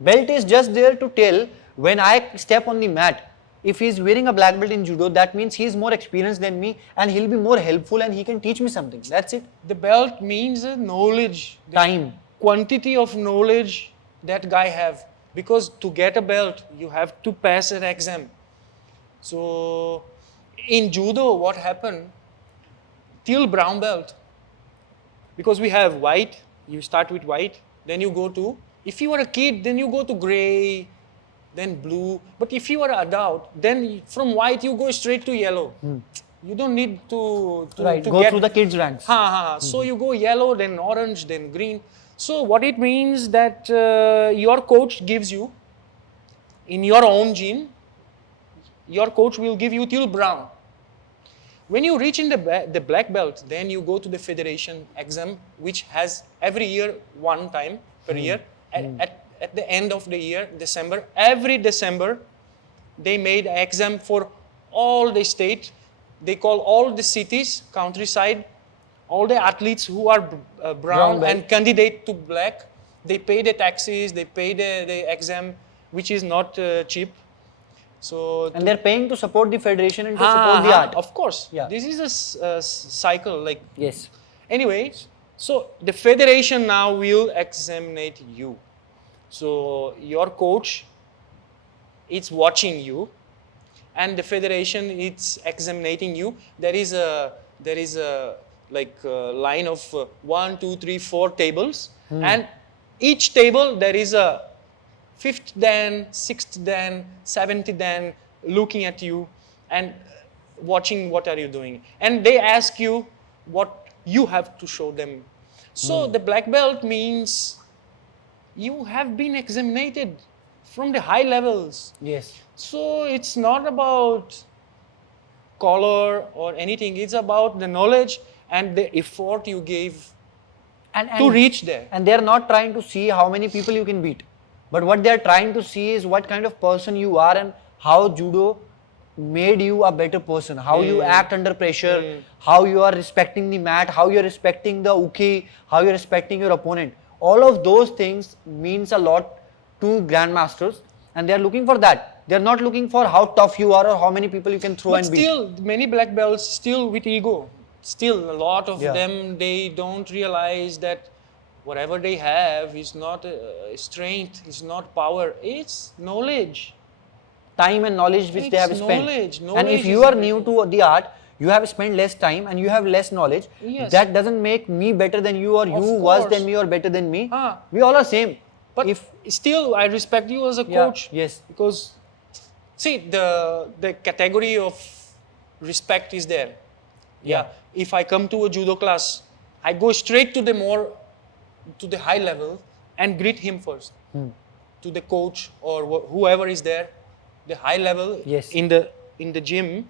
Belt is just there to tell when I step on the mat. If he's wearing a black belt in judo, that means he's more experienced than me and he'll be more helpful and he can teach me something. That's it. The belt means knowledge, the Time. quantity of knowledge that guy have. Because to get a belt, you have to pass an exam. So in judo, what happened? Till brown belt, because we have white, you start with white, then you go to, if you are a kid, then you go to gray, then blue. But if you are an adult, then from white you go straight to yellow. You don't need to Right. to Go get, through the kids' ranks. So you go yellow, then orange, then green. So what it means that your coach gives you, in your own gene, your coach will give you till brown. When you reach in the black belt, then you go to the federation exam, which has every year one time per year. At the end of the year, December, every December, they made an exam for all the state. They call all the cities, countryside, all the athletes who are brown belt. and candidate to black. They pay the taxes, they pay the exam, which is not cheap. So And they're paying to support the federation and to support the art. of course. Yeah. This is a cycle. Like Yes. anyway, so the federation now will examinate you. So your coach is watching you, and the federation is examining you. There is a like line of 1, 2, 3, 4 tables, and each table there is a 5th dan, 6th dan, 7th dan looking at you. and watching what are you doing. And they ask you what you have to show them. So the black belt means you have been examined from the high levels. Yes. So it's not about color or anything. It's about the knowledge and the effort you gave And to reach there. And they're not trying to see how many people you can beat, but what they're trying to see is what kind of person you are and how judo made you a better person, how you act under pressure, how you are respecting the mat, how you're respecting the uke, how you're respecting your opponent. All of those things means a lot to grandmasters, and they're looking for that. They're not looking for how tough you are or how many people you can throw But and beat. still, many black belts still with ego. Still, a lot of Yeah. them, they don't realize that whatever they have is not strength, is not power, it's knowledge. Time and knowledge which they It's have spent. knowledge. And Knowledge if you is are new to the art, you have spent less time and you have less knowledge. Yes. That doesn't make me better than you or you Of worse course. than me or better than me. Ah. We all are same. But if still, I respect you as a Yeah, coach. yes. Because, see, the category of respect is there. Yeah. If I come to a judo class, I go straight to the high level and greet him first. To the coach or whoever is there, the high level Yes. in the gym,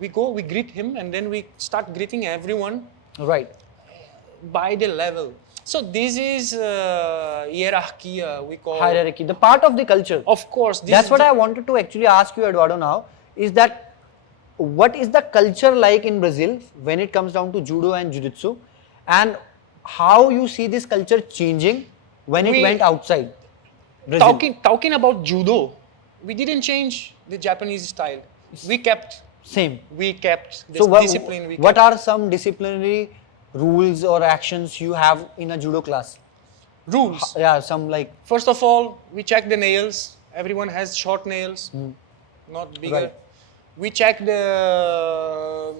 we greet him, and then we start greeting everyone right. by the level. So this is hierarchy, we call. Hierarchy, the part of the culture. Of course, this That's is what the- I wanted to actually ask you, Eduardo, now, is that what is the culture like in Brazil when it comes down to judo and jiu-jitsu, and how you see this culture changing when it We- went outside Brazil? Talking about judo, we didn't change the Japanese style. We kept Same. the So discipline. what are some disciplinary rules or actions you have in a judo class? rules? Yeah, some like First of all, we check the nails. Everyone has short nails, not bigger. Right. We check the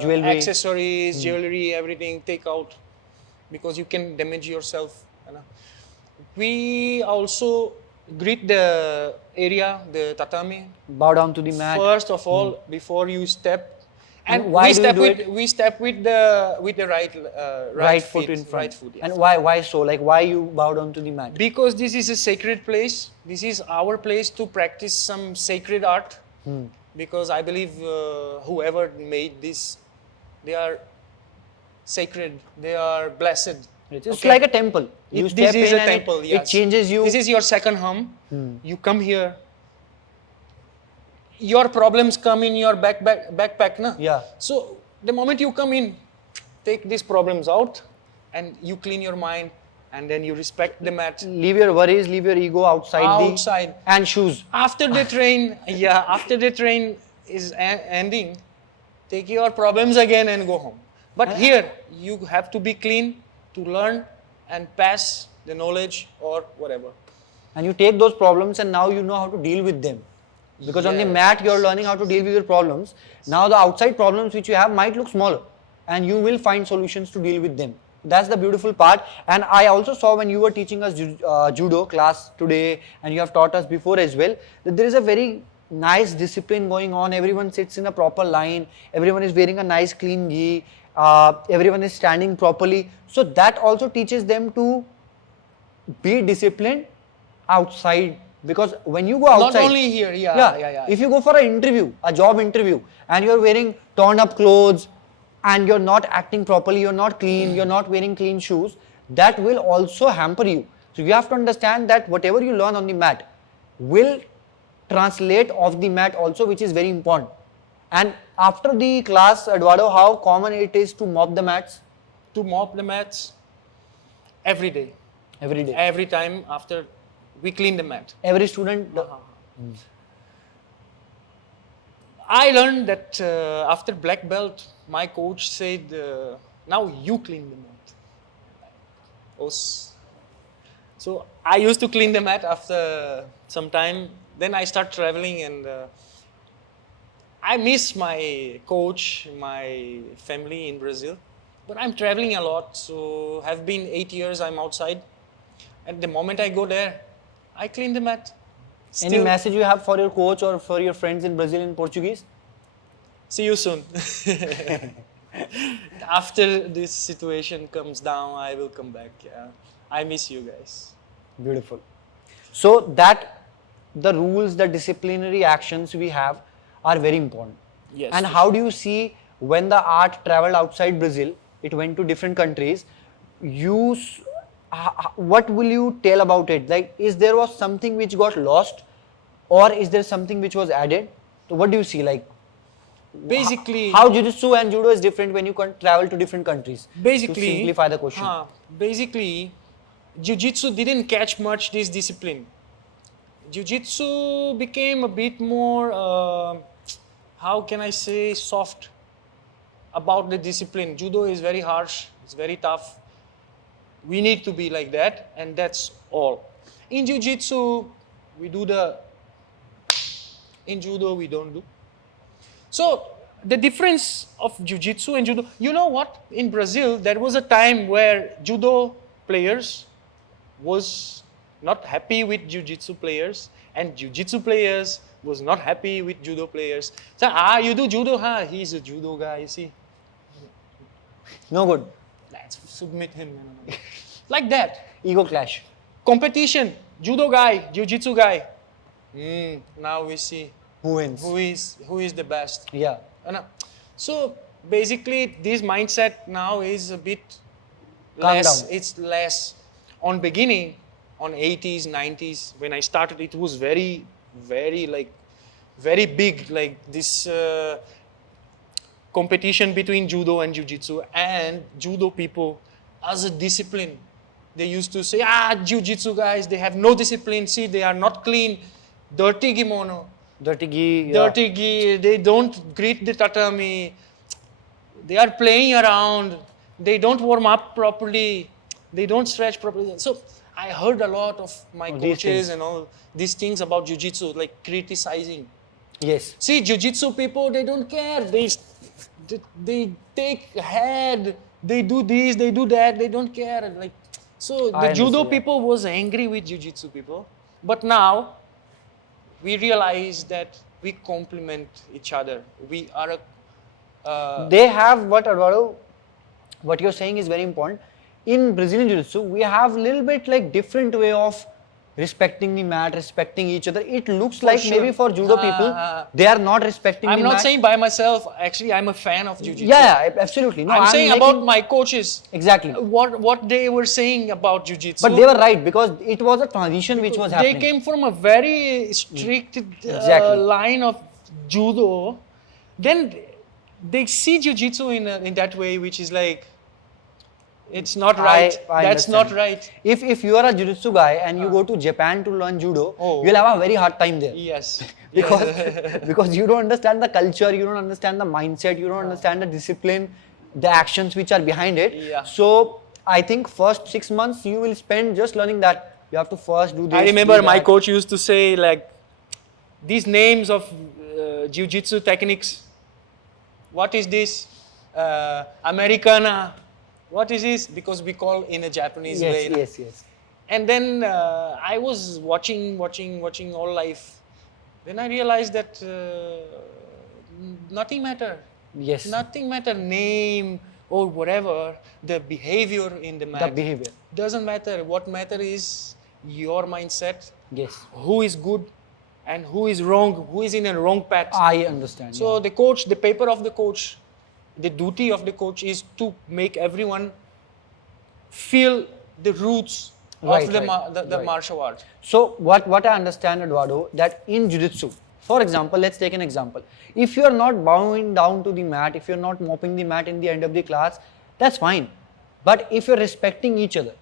Jewelry. accessories, jewelry, everything. Take out because you can damage yourself. You know. We also greet the area, the tatami. bow down to the mat. First of all, before you step, And and why we do you step do with it? we step with the right foot feet, in front. right foot. Yeah. And why so? Like why you bow down to the mat? Because this is a sacred place. This is our place to practice some sacred art. Because I believe whoever made this, they are sacred. They are blessed. It's Okay? like a temple. You This step is in a and temple. it Yes. changes you. This is your second home. You come here. Your problems come in your backpack, na? Yeah. So the moment you come in, take these problems out, and you clean your mind, and then you respect the mat. Leave your worries, leave your ego outside. Outside. And shoes. After the train, after the train is ending, take your problems again and go home. But here, you have to be clean to learn and pass the knowledge or whatever. And you take those problems and now you know how to deal with them. Because on the Yes. mat you're learning how to deal with your problems. Now the outside problems which you have might look smaller and you will find solutions to deal with them. That's the beautiful part. And I also saw when you were teaching us judo class today and you have taught us before as well, that there is a very nice discipline going on. Everyone sits in a proper line. Everyone is wearing a nice clean gi. Everyone is standing properly. So that also teaches them to be disciplined outside, because when you go outside, Not only here, yeah. if you go for an interview, a job interview, and you're wearing torn up clothes and you're not acting properly, you're not clean, you're not wearing clean shoes, that will also hamper you. So you have to understand that whatever you learn on the mat will translate off the mat also, which is very important. And after the class, Eduardo, how common it is to mop the mats? To mop the mats every day. Every day. Every time after we clean the mat. Every student. I learned that after black belt, my coach said, now you clean the mat. So I used to clean the mat after some time. Then I start traveling and I miss my coach, my family in Brazil. But I'm traveling a lot, so have been 8 years I'm outside. And the moment I go there, I clean the mat. Any message you have for your coach or for your friends in Brazil in Portuguese? See you soon. After this situation comes down, I will come back. Yeah, I miss you guys. Beautiful. So that the rules, the disciplinary actions we have are very important. Yes, And for how do you see when the art traveled outside Brazil, it went to different countries, what will you tell about it? Like, is there was something which got lost or is there something which was added? So what do you see? Like, Basically, how jiu-jitsu and judo is different when you travel to different countries? basically, to simplify the question. Basically, jiu-jitsu didn't catch much this discipline. Jiu-jitsu became a bit more, how can I say, soft about the discipline. Judo is very harsh, it's very tough. We need to be like that, and that's all. In jiu-jitsu, we do in judo, we don't do. So, the difference of jiu-jitsu and judo, you know what? In Brazil, there was a time where judo players was not happy with jiu-jitsu players, and jiu-jitsu players was not happy with judo players. So, you do judo, huh? He's a judo guy, you see. No good. Let's submit him. Like that. Ego clash. Competition, judo guy, jiu-jitsu guy. Now we see Who wins? who is the best. Yeah. So basically, this mindset now is a bit Calm less. down. It's less. On beginning, on 80s, 90s, when I started, it was very, very very big. Like this competition between judo and jiu-jitsu, and judo people as a discipline. They used to say, jiu-jitsu guys, they have no discipline. See, they are not clean. Dirty kimono. Dirty gi. Yeah. Dirty gi, they don't greet the tatami, they are playing around, they don't warm up properly, they don't stretch properly. So I heard a lot of my these coaches things. and all these things about jiu-jitsu, like criticizing. Yes. See, jiu-jitsu people, they don't care. They take head, they do this, they do that, they don't care. Like, so I the judo understand. people was angry with jiu-jitsu people, but now we realize that we complement each other. We are They have what Eduardo, what you're saying is very important. In Brazilian Jiu-Jitsu, we have a little bit like different way of respecting the mat, respecting each other. It looks like sure. maybe for judo people, they are not respecting I'm the not mat. saying by myself. Actually, I'm a fan of jiu-jitsu. Yeah, absolutely. No, I'm saying making- about my coaches. Exactly. What they were saying about jiu-jitsu. But they were right because it was a transition which was They happening. came from a very strict Exactly. line of judo. Then they see jiu-jitsu in that way, which is like, it's not right. I That's understand. not right. If you are a jiu-jitsu guy and you go to Japan to learn judo, Oh. you'll have a very hard time there. Yes. Because because you don't understand the culture, you don't understand the mindset, you don't understand the discipline, the actions which are behind it. Yeah. So I think first 6 months you will spend just learning that. You have to first do this. I remember do my that. coach used to say like, these names of jiu-jitsu techniques. What is this? Americana. What is this? Because we call in a Japanese way. Yes. And then I was watching all life. Then I realized that nothing matter. Yes. Nothing matter, name or whatever, the behavior in the mat. The behavior. Doesn't matter. What matter is your mindset, Yes. who is good and who is wrong, who is in a wrong path. I understand. So the coach, the paper of the coach, the duty of the coach is to make everyone feel the roots Right, of the, right, the right. martial art. So what I understand, Eduardo, that in jiu-jitsu, for example, let's take an example. If you are not bowing down to the mat, if you're not mopping the mat in the end of the class, that's fine. But if you're respecting each other,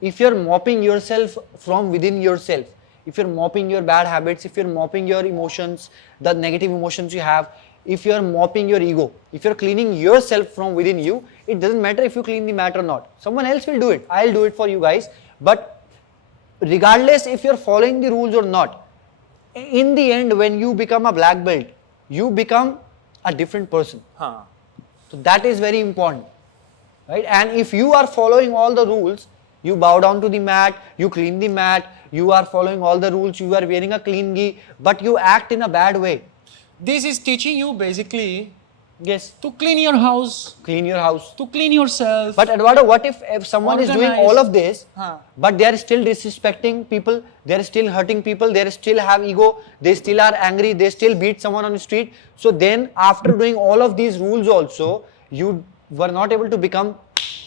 if you're mopping yourself from within yourself, if you're mopping your bad habits, if you're mopping your emotions, the negative emotions you have, if you're mopping your ego, if you're cleaning yourself from within you, it doesn't matter if you clean the mat or not. Someone else will do it. I'll do it for you guys. But regardless if you're following the rules or not, in the end, when you become a black belt, you become a different person. Huh. So that is very important, right? And if you are following all the rules, you bow down to the mat, you clean the mat, you are following all the rules, you are wearing a clean gi, but you act in a bad way. This is teaching you basically Yes. to clean your house, Clean your house. to clean yourself. But Eduardo, what if someone is doing Organize. all of this, Huh. but they are still disrespecting people, they are still hurting people, they still have ego, they still are angry, they still beat someone on the street. So then after doing all of these rules also, you were not able to become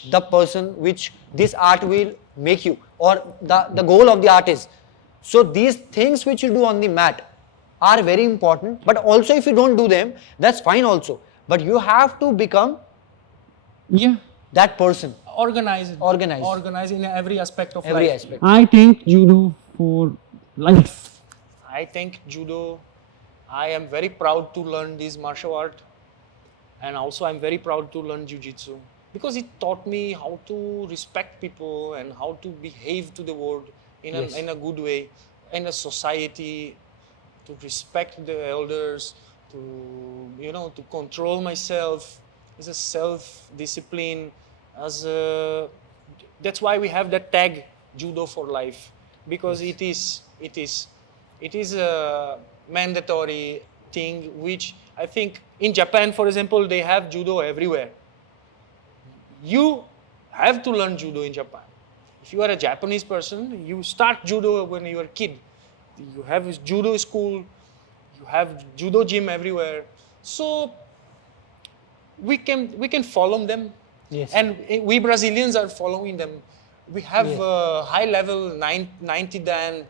the person which this art will make you, or the goal of the art is. So these things which you do on the mat are very important, but also if you don't do them, that's fine also. But you have to become Yeah. that person. Organize it. Organize. Organize in every aspect of Every life. aspect. I think judo for life. I think judo, I am very proud to learn this martial art, and also I'm very proud to learn jiu-jitsu because it taught me how to respect people and how to behave to the world in, Yes. in a good way, in a society, to respect the elders, to to control myself, as a self-discipline, as a, that's why we have that tag judo for life, because it is a mandatory thing which I think in Japan, for example, they have judo everywhere. You have to learn judo in Japan. If you are a Japanese person, you start judo when you are a kid. You have judo school, you have judo gym everywhere. So we can follow them. Yes. And we Brazilians are following them. We have Yes. high level 90 dan,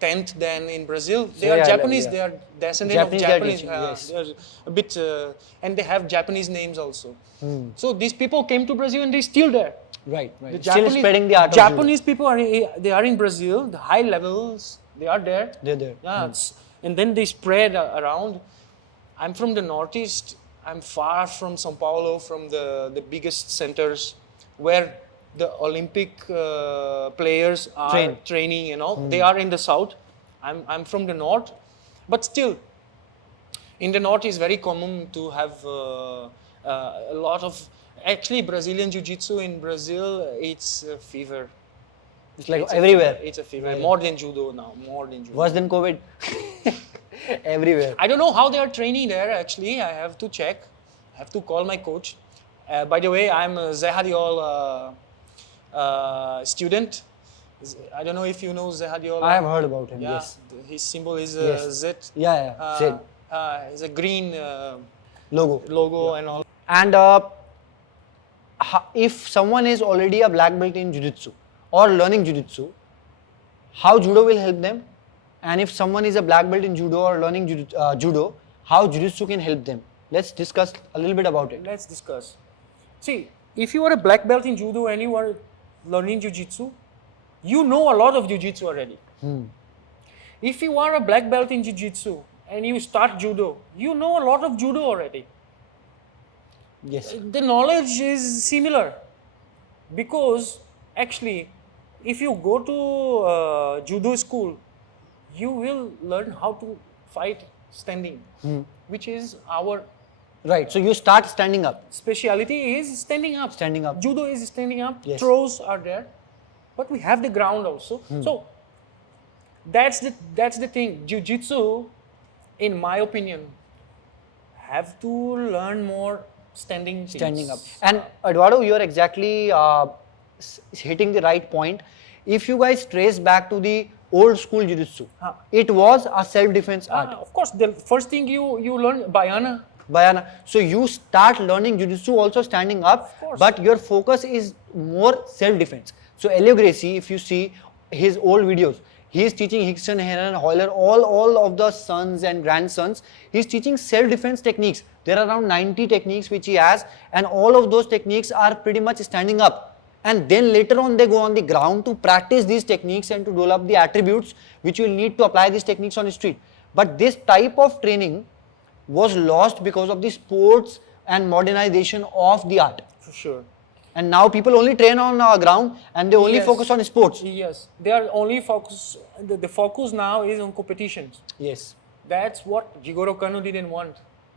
10th dan in Brazil. They Very are high level, Japanese. yeah. They are descendant Japanese of they are Japanese. teaching, yes. They are a bit, and they have Japanese names also. So these people came to Brazil and they're still there. Right, The right. Still spreading the art of Japanese people are they are in Brazil. The high levels they are there. judo. They're there. Yeah, and then they spread around. I'm from the Northeast. I'm far from São Paulo, from the biggest centers where the Olympic players are training. They are in the south. I'm from the north, but still, in the north is very common to have a lot of. Actually, Brazilian Jiu-Jitsu in Brazil, it's a fever. It's like It's a everywhere. fever. It's a fever. More than judo now. More than judo. Worse than COVID. Everywhere. I don't know how they are training there. Actually, I have to check. I have to call my coach. By the way, I'm a Zé Hadiol student. I don't know if you know Zé Hadiol. I have heard about him. Yeah, Yes. his symbol is Yes. Z. Yeah. Same. It's a green Logo. logo and all. And if someone is already a black belt in jiu-jitsu or learning jiu-jitsu, how judo will help them? And if someone is a black belt in judo or learning judo, how jiu-jitsu can help them? Let's discuss a little bit about it. Let's discuss. See, if you are a black belt in judo and you are learning jiu-jitsu, you know a lot of jiu-jitsu already. If you are a black belt in jiu-jitsu and you start judo, you know a lot of judo already. Yes. The knowledge is similar because actually, if you go to judo school, you will learn how to fight standing, which is our Right. So you start standing up. speciality is standing up. Standing up. Judo is standing up. Yes. Throws are there, but we have the ground also. So that's the thing. Jiu-jitsu, in my opinion, have to learn more standing things. Standing up. And Eduardo, you are exactly hitting the right point. If you guys trace back to the old school jiu-jitsu, it was a self-defense art. Of course, the first thing you learn Bayana. Bayana. So you start learning jiu-jitsu also standing up, course. but your focus is more self-defense. So Elio Gracie, if you see his old videos, he is teaching Hickson, Heron, Hoyler, all of the sons and grandsons. He is teaching self-defense techniques. There are around 90 techniques which he has, and all of those techniques are pretty much standing up. And then later on they go on the ground to practice these techniques and to develop the attributes which you will need to apply these techniques on the street. But this type of training was lost because of the sports and modernization of the art. For sure. And now people only train on ground and they only Yes. focus on sports. Yes, they are only focus. The focus now is on competitions. Yes. That's what Jigoro Kano didn't want,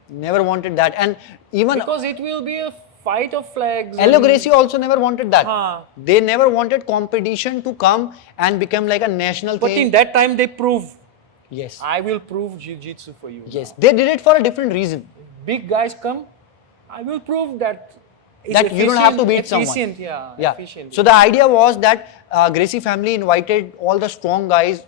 Never wanted that. And even because it will be a fight of flags. Elio and- Gracie also never wanted that. Huh. They never wanted competition to come and become like a national But thing. in that time, they prove. Yes. I will prove jiu-jitsu for you. Yes. They did it for a different reason. Big guys come, I will prove that. It's that you don't have to beat efficient, someone. Yeah, efficient. So the idea was that Gracie family invited all the strong guys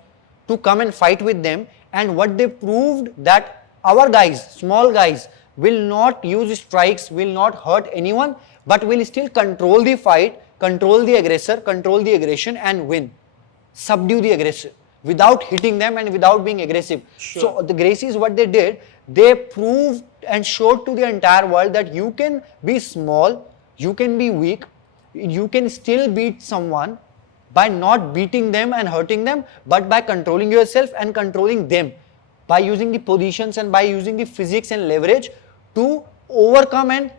to come and fight with them, and what they proved that our guys, small guys, will not use strikes, will not hurt anyone, but will still control the fight, control the aggressor, control the aggression, and win, subdue the aggressor without hitting them and without being aggressive. Sure. So the Gracies, what they did, they proved and showed to the entire world that you can be small, you can be weak, you can still beat someone by not beating them and hurting them, but by controlling yourself and controlling them, by using the positions and by using the physics and leverage to overcome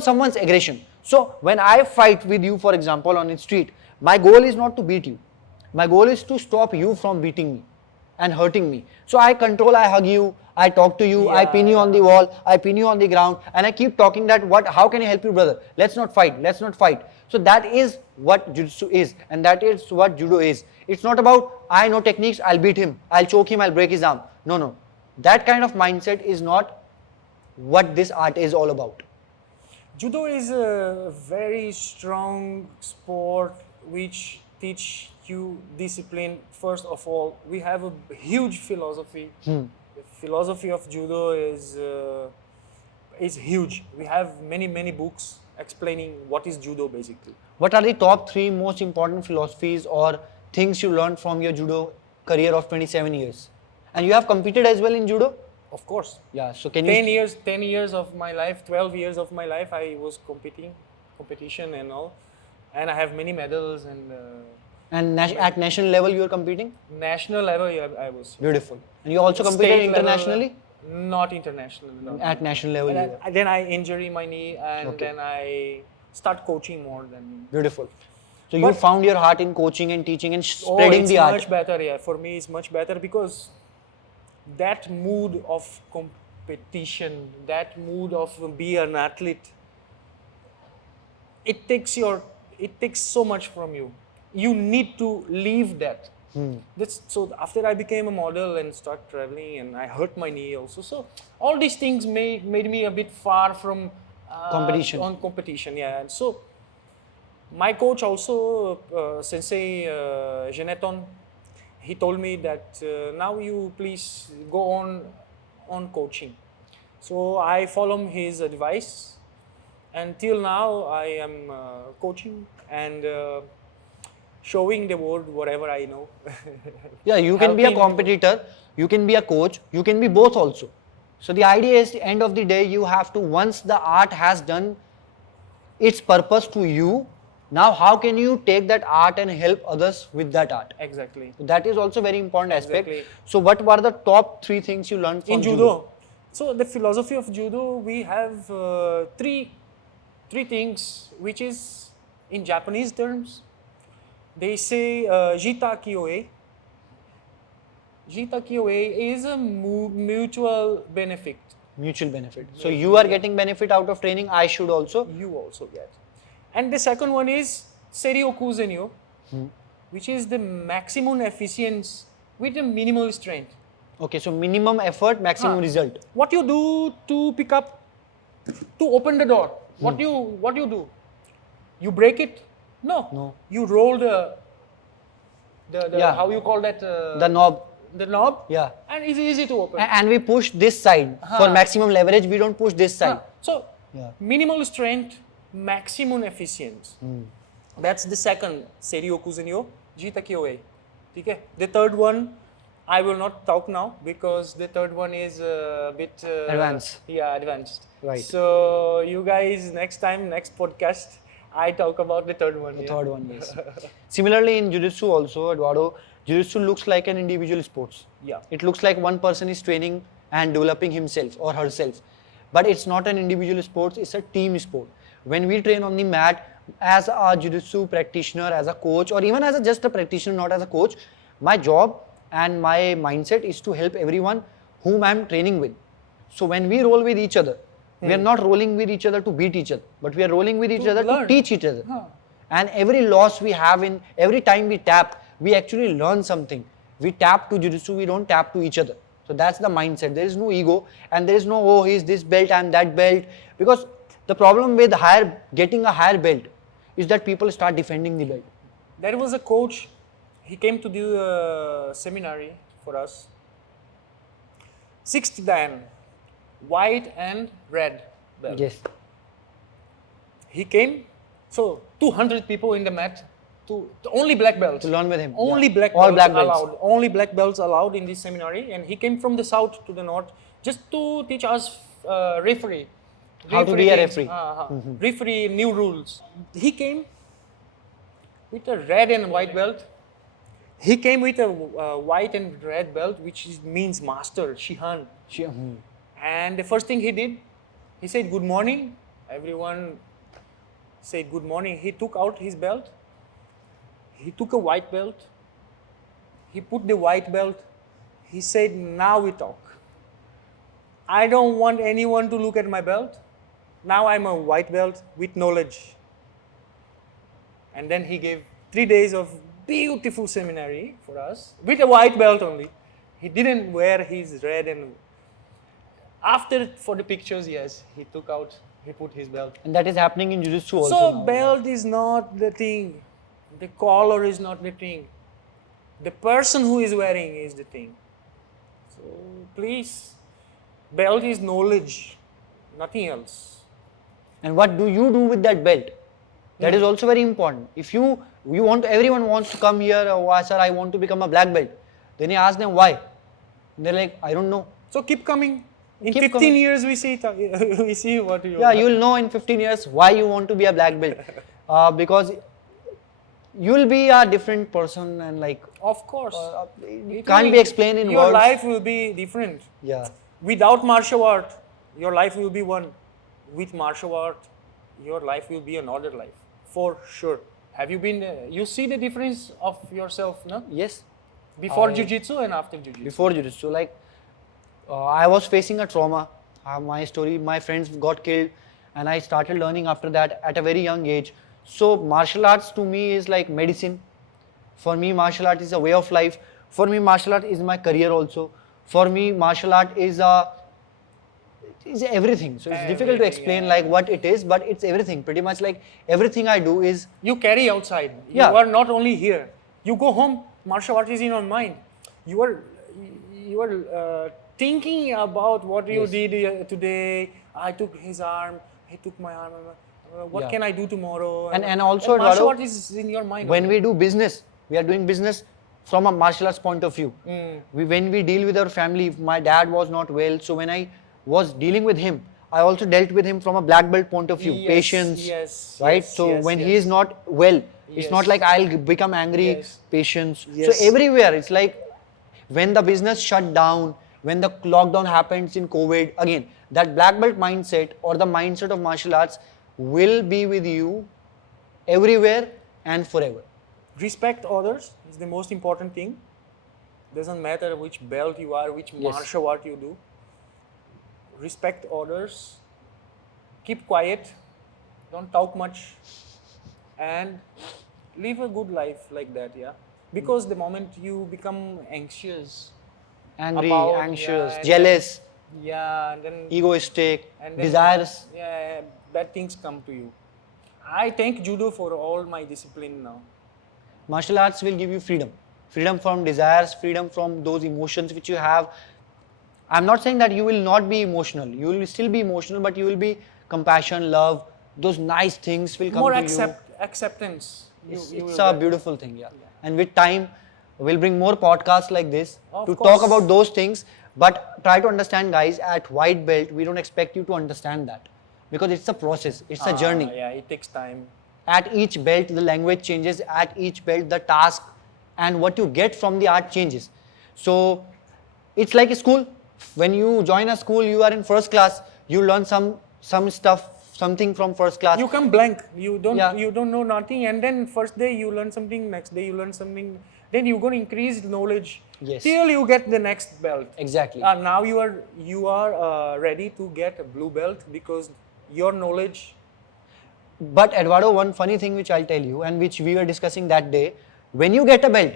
someone's aggression. So when I fight with you, for example, on the street, my goal is not to beat you. My goal is to stop you from beating me and hurting me. So I control, I hug you, I talk to you, I pin you on the wall, I pin you on the ground, and I keep talking that how can I help you, brother? Let's not fight, let's not fight. So that is what Jiu-Jitsu is, and that is what Judo is. It's not about, I know techniques, I'll beat him, I'll choke him, I'll break his arm. No. That kind of mindset is not what this art is all about. Judo is a very strong sport which teach you discipline. First of all, we have a huge philosophy. The philosophy of Judo is huge. We have many books explaining what is Judo basically. What are the top 3 most important philosophies or things you learned from your Judo career of 27 years? And you have competed as well in Judo? Of course. Yeah, so can 10 you... 10 years of my life, 12 years of my life, I was competition and all. And I have many medals and at national level you are competing? national level, yeah, I was. Beautiful. And you also competed State level, internationally? not international. No. At national level you And were. then I injury my knee and Okay. then I start coaching more than. Beautiful. So you But- found your heart in coaching and teaching and Oh, spreading it's the art. much better, yeah. For me, it's much better because that mood of competition, that mood of be an athlete, it takes so much from you. You need to leave that. So after I became a model and start traveling, and I hurt my knee also. So all these things made me a bit far from Competition. On competition, yeah. And so my coach also, Sensei Geneton, he told me that now you please go on coaching. So I follow his advice. Until now, I am coaching and showing the world whatever I know. Yeah, you can be a Helping. competitor, you can be a coach, you can be both also. So the idea is, the end of the day, you have to, once the art has done its purpose to you, now how can you take that art and help others with that art? Exactly. That is also very important aspect. Exactly. So what were the top 3 things you learned from In judo. So the philosophy of judo, we have three things, which is in Japanese terms, they say jita kyoe. Jita kyoe is a mutual benefit. Mutual benefit. So you are getting benefit out of training, I should also. You also get. And the second one is Serioku Zenyo, which is the maximum efficiency with a minimal strength. Okay, so minimum effort, maximum result. What you do to pick up, to open the door, what you do? You break it? No. You roll the Yeah. how you call that? The knob. The knob? Yeah. And it's easy to open. And we push this side. For maximum leverage, we don't push this side. So, Yeah. minimal strength, maximum efficiency. That's the second Serioku Zenyo, Jita Kyoe. Okay? The third one, I will not talk now because the third one is a bit Advanced. Yeah, advanced. Right. So you guys, next podcast, I talk about the third one. The third one, yes. Similarly, in Jiu-Jitsu also, Eduardo, Jiu-Jitsu looks like an individual sports. Yeah. It looks like one person is training and developing himself or herself. But it's not an individual sport, it's a team sport. When we train on the mat, as a Jiu-Jitsu practitioner, as a coach, or even as just a practitioner, not as a coach, my job and my mindset is to help everyone whom I'm training with. So when we roll with each other, we are not rolling with each other to beat each other, but we are rolling with each other to learn. teach each other. And every loss we have every time we tap, we actually learn something. We tap to Jiu-Jitsu, we don't tap to each other. So that's the mindset. There is no ego, and there is no, oh, he's this belt, I'm that belt. Because the problem with getting a higher belt is that people start defending the belt. There was a coach, he came to do a seminary for us. 6th Dan, white and red belt. Yes. He came, so 200 people in the mat, only black belts. To learn with him. Only Yeah. black All belts black belts. allowed. Only black belts allowed in this seminary, and he came from the south to the north just to teach us referee. How to be a things. referee. Referee, new rules. He came with a red and white belt. He came with a white and red belt, which means master, Shihan. And the first thing he did, he said, "Good morning." Everyone said, "Good morning." He took out his belt. He took a white belt. He put the white belt. He said, "Now we talk. I don't want anyone to look at my belt. Now I'm a white belt with knowledge." And then he gave 3 days of beautiful seminary for us with a white belt only. He didn't wear his red and after for the pictures, yes, he put his belt. And that is happening in Jiu-Jitsu also. So now. belt is not the thing. The collar is not the thing. The person who is wearing is the thing. So please, belt is knowledge, nothing else. And what do you do with that belt? That is also very important. If everyone wants to come here, oh, sir, I want to become a black belt. Then you ask them why. They're like, I don't know. So keep coming. In Keep 15 coming. years, we see what you. Yeah, you'll know in 15 years why you want to be a black belt. Because you'll be a different person and like, Of course. it can't be explained in your words. life will be different. Yeah. Without martial art, your life will be one. With martial art, your life will be another life. For sure. Have you been, you see the difference of yourself, no? Yes. Before Jiu-Jitsu and after Jiu-Jitsu. Before Jiu-Jitsu, like I was facing a trauma. My friends got killed, and I started learning after that at a very young age. So martial arts to me is like medicine. For me, martial art is a way of life. For me, martial art is my career also. For me, martial art is everything. So it's difficult to explain like what it is, but it's everything. Pretty much like everything I do is. You carry outside. Yeah. You are not only here. You go home, martial art is in your mind. You are thinking about what you did today. I took his arm, he took my arm. What Yeah. can I do tomorrow? And also, martial Eduardo, art is in your mind. when we do business, we are doing business from a martial arts point of view. When we deal with our family, my dad was not well, so when I was dealing with him, I also dealt with him from a black belt point of view, Yes, patience, yes, right? yes, So yes, when he yes. is not well, it's not Yes. like I'll become angry, Yes. patience. Yes. So everywhere, it's like when the business shut down, when the lockdown happens in COVID, again, that black belt mindset or the mindset of martial arts will be with you everywhere and forever. Respect others is the most important thing. Doesn't matter which belt you are, which martial art you do. Respect others. Keep quiet. Don't talk much. And live a good life like that, yeah. Because the moment you become anxious, Angry, About- anxious, yeah, and jealous, and then egoistic, and then, desires. yeah, bad things come to you. I thank judo for all my discipline now. Martial arts will give you freedom. Freedom from desires, freedom from those emotions which you have. I'm not saying that you will not be emotional. You will still be emotional, but you will be compassion, love, those nice things will come More to you. acceptance. It's You a will get. beautiful thing, yeah. And with time, we'll bring more podcasts like this Of to course. talk about those things. But try to understand, guys, at white belt, we don't expect you to understand that. Because it's a process, it's a journey. Yeah, it takes time. At each belt, the language changes. At each belt, the task and what you get from the art changes. So it's like a school. When you join a school, you are in first class. You learn some stuff, something from first class. You come blank. You don't Yeah. you don't know nothing, and then first day you learn something. Next day you learn something. Then you're gonna increase knowledge Yes. till you get the next belt. Exactly. Now you are ready to get a blue belt because your knowledge. But Eduardo, one funny thing which I'll tell you and which we were discussing that day, when you get a belt,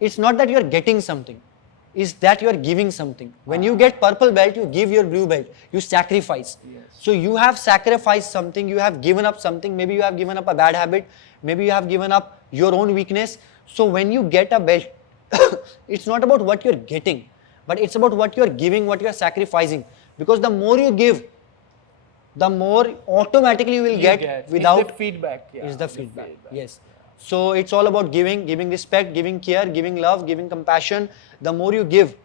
it's not that you're getting something. is that you are giving something. When you get purple belt, you give your blue belt. You sacrifice. Yes. So you have sacrificed something, you have given up something. Maybe you have given up a bad habit. Maybe you have given up your own weakness. So when you get a belt, it's not about what you're getting, but it's about what you're giving, what you're sacrificing. Because the more you give, the more automatically you will get without it's the feedback. Yeah, is the feedback. Yes. So it's all about giving respect, giving care, giving love, giving compassion. The more you give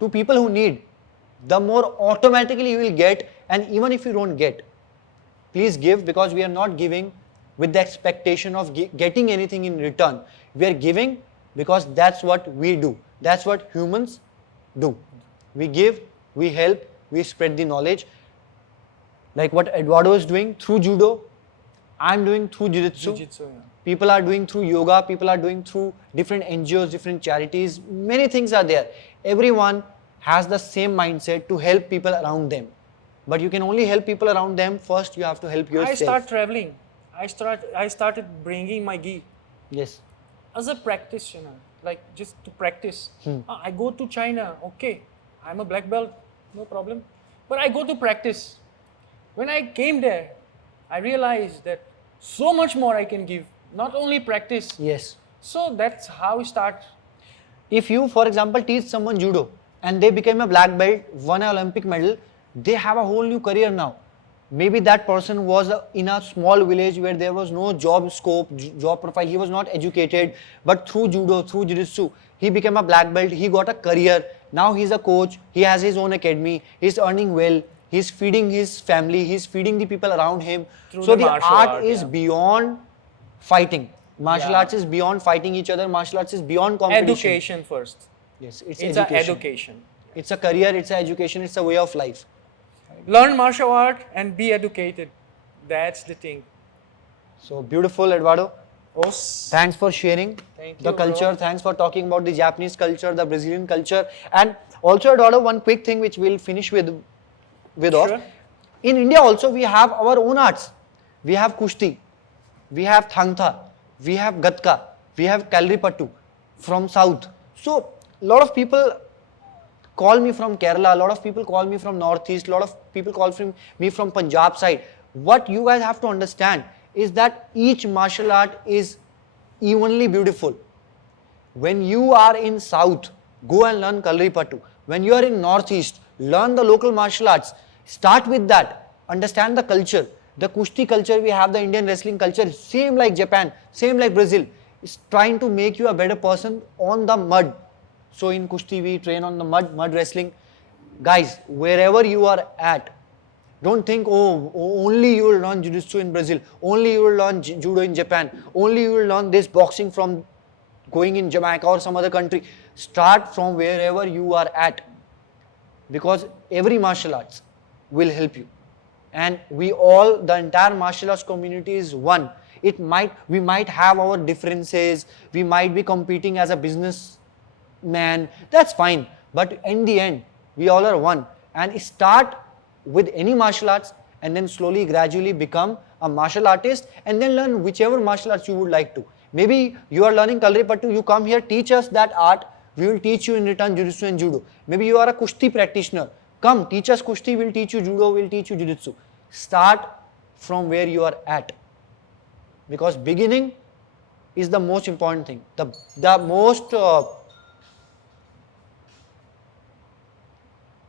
to people who need, the more automatically you will get. And even if you don't get, please give, because we are not giving with the expectation of getting anything in return. We are giving because that's what we do. That's what humans do. We give, we help, we spread the knowledge. Like what Eduardo is doing through judo, I'm doing through jiu-jitsu. Jiu-jitsu, yeah. People are doing through yoga, people are doing through different NGOs, different charities. Many things are there. Everyone has the same mindset to help people around them. But you can only help people around them. First, you have to help yourself. I start traveling. I started bringing my gi Yes. as a practitioner, like just to practice. I go to China, okay, I'm a black belt, no problem. But I go to practice. When I came there, I realized that so much more I can give, not only practice. Yes. So that's how we start. If you, for example, teach someone judo and they became a black belt, won an Olympic medal, they have a whole new career now. Maybe that person was in a small village where there was no job scope, job profile, he was not educated, but through judo, through jiu-jitsu, he became a black belt, he got a career, now he's a coach, he has his own academy, he's earning well, he's feeding his family, he's feeding the people around him. Through So the the martial art art, is yeah. beyond fighting. Martial Yeah. arts is beyond fighting each other, martial arts is beyond competition. Education first. Yes, It's education. an education. It's a career, it's an education, it's a way of life. Learn martial art and be educated. That's the thing. So beautiful, Eduardo. Os. Thanks for sharing Thank the you, culture. bro. Thanks for talking about the Japanese culture, the Brazilian culture. And also, Eduardo, one quick thing which we'll finish with off. Sure. In India also, we have our own arts. We have Kushti, we have Thangtha, we have Gatka, we have Kalripattu from South. So, a lot of people call me from Kerala, a lot of people call me from Northeast, a lot of people call me from Punjab side. What you guys have to understand is that each martial art is evenly beautiful. When you are in South, go and learn Kalripattu. When you are in Northeast, learn the local martial arts. Start with that. Understand the culture. The Kushti culture, we have the Indian wrestling culture, same like Japan, same like Brazil. It's trying to make you a better person on the mud. So in Kushti, we train on the mud wrestling. Guys, wherever you are at, don't think, oh, only you will learn Jiu-Jitsu in Brazil, only you will learn Judo in Japan, only you will learn this boxing from going in Jamaica or some other country. Start from wherever you are at, because every martial arts will help you. And the entire martial arts community is one. We might have our differences, we might be competing as a businessman, that's fine. But in the end, we all are one. And start with any martial arts and then slowly, gradually become a martial artist and then learn whichever martial arts you would like to. Maybe you are learning Kalripattu, you come here, teach us that art, we will teach you in return Jiu-Jitsu and Judo. Maybe you are a Kushti practitioner, come teach us Kushti, we'll teach you Judo, we'll teach you Jiu-Jitsu. Start from where you are at, because beginning is the most important thing.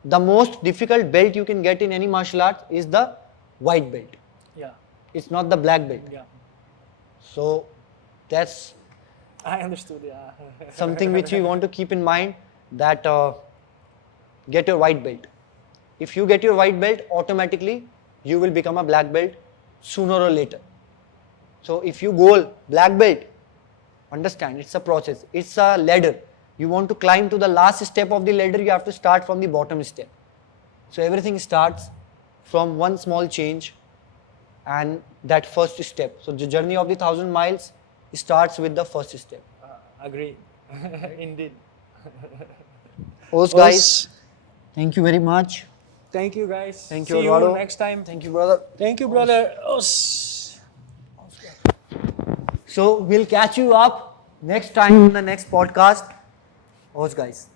The most difficult belt you can get in any martial art is the white belt. Yeah. It's not the black belt. Yeah. So that's I understood. Yeah. something which you want to keep in mind, that get your white belt. If you get your white belt, automatically you will become a black belt sooner or later. So if you go black belt, understand it's a process, it's a ladder. You want to climb to the last step of the ladder, you have to start from the bottom step. So everything starts from one small change and that first step. So the journey of the 1,000 miles starts with the first step. Agreed. Indeed. Os guys, thank you very much. Thank you, guys. Thank you, See Eduardo. you next time. Thank you, brother. Thank you, brother. Os. So we'll catch you up next time in the next podcast. Os guys.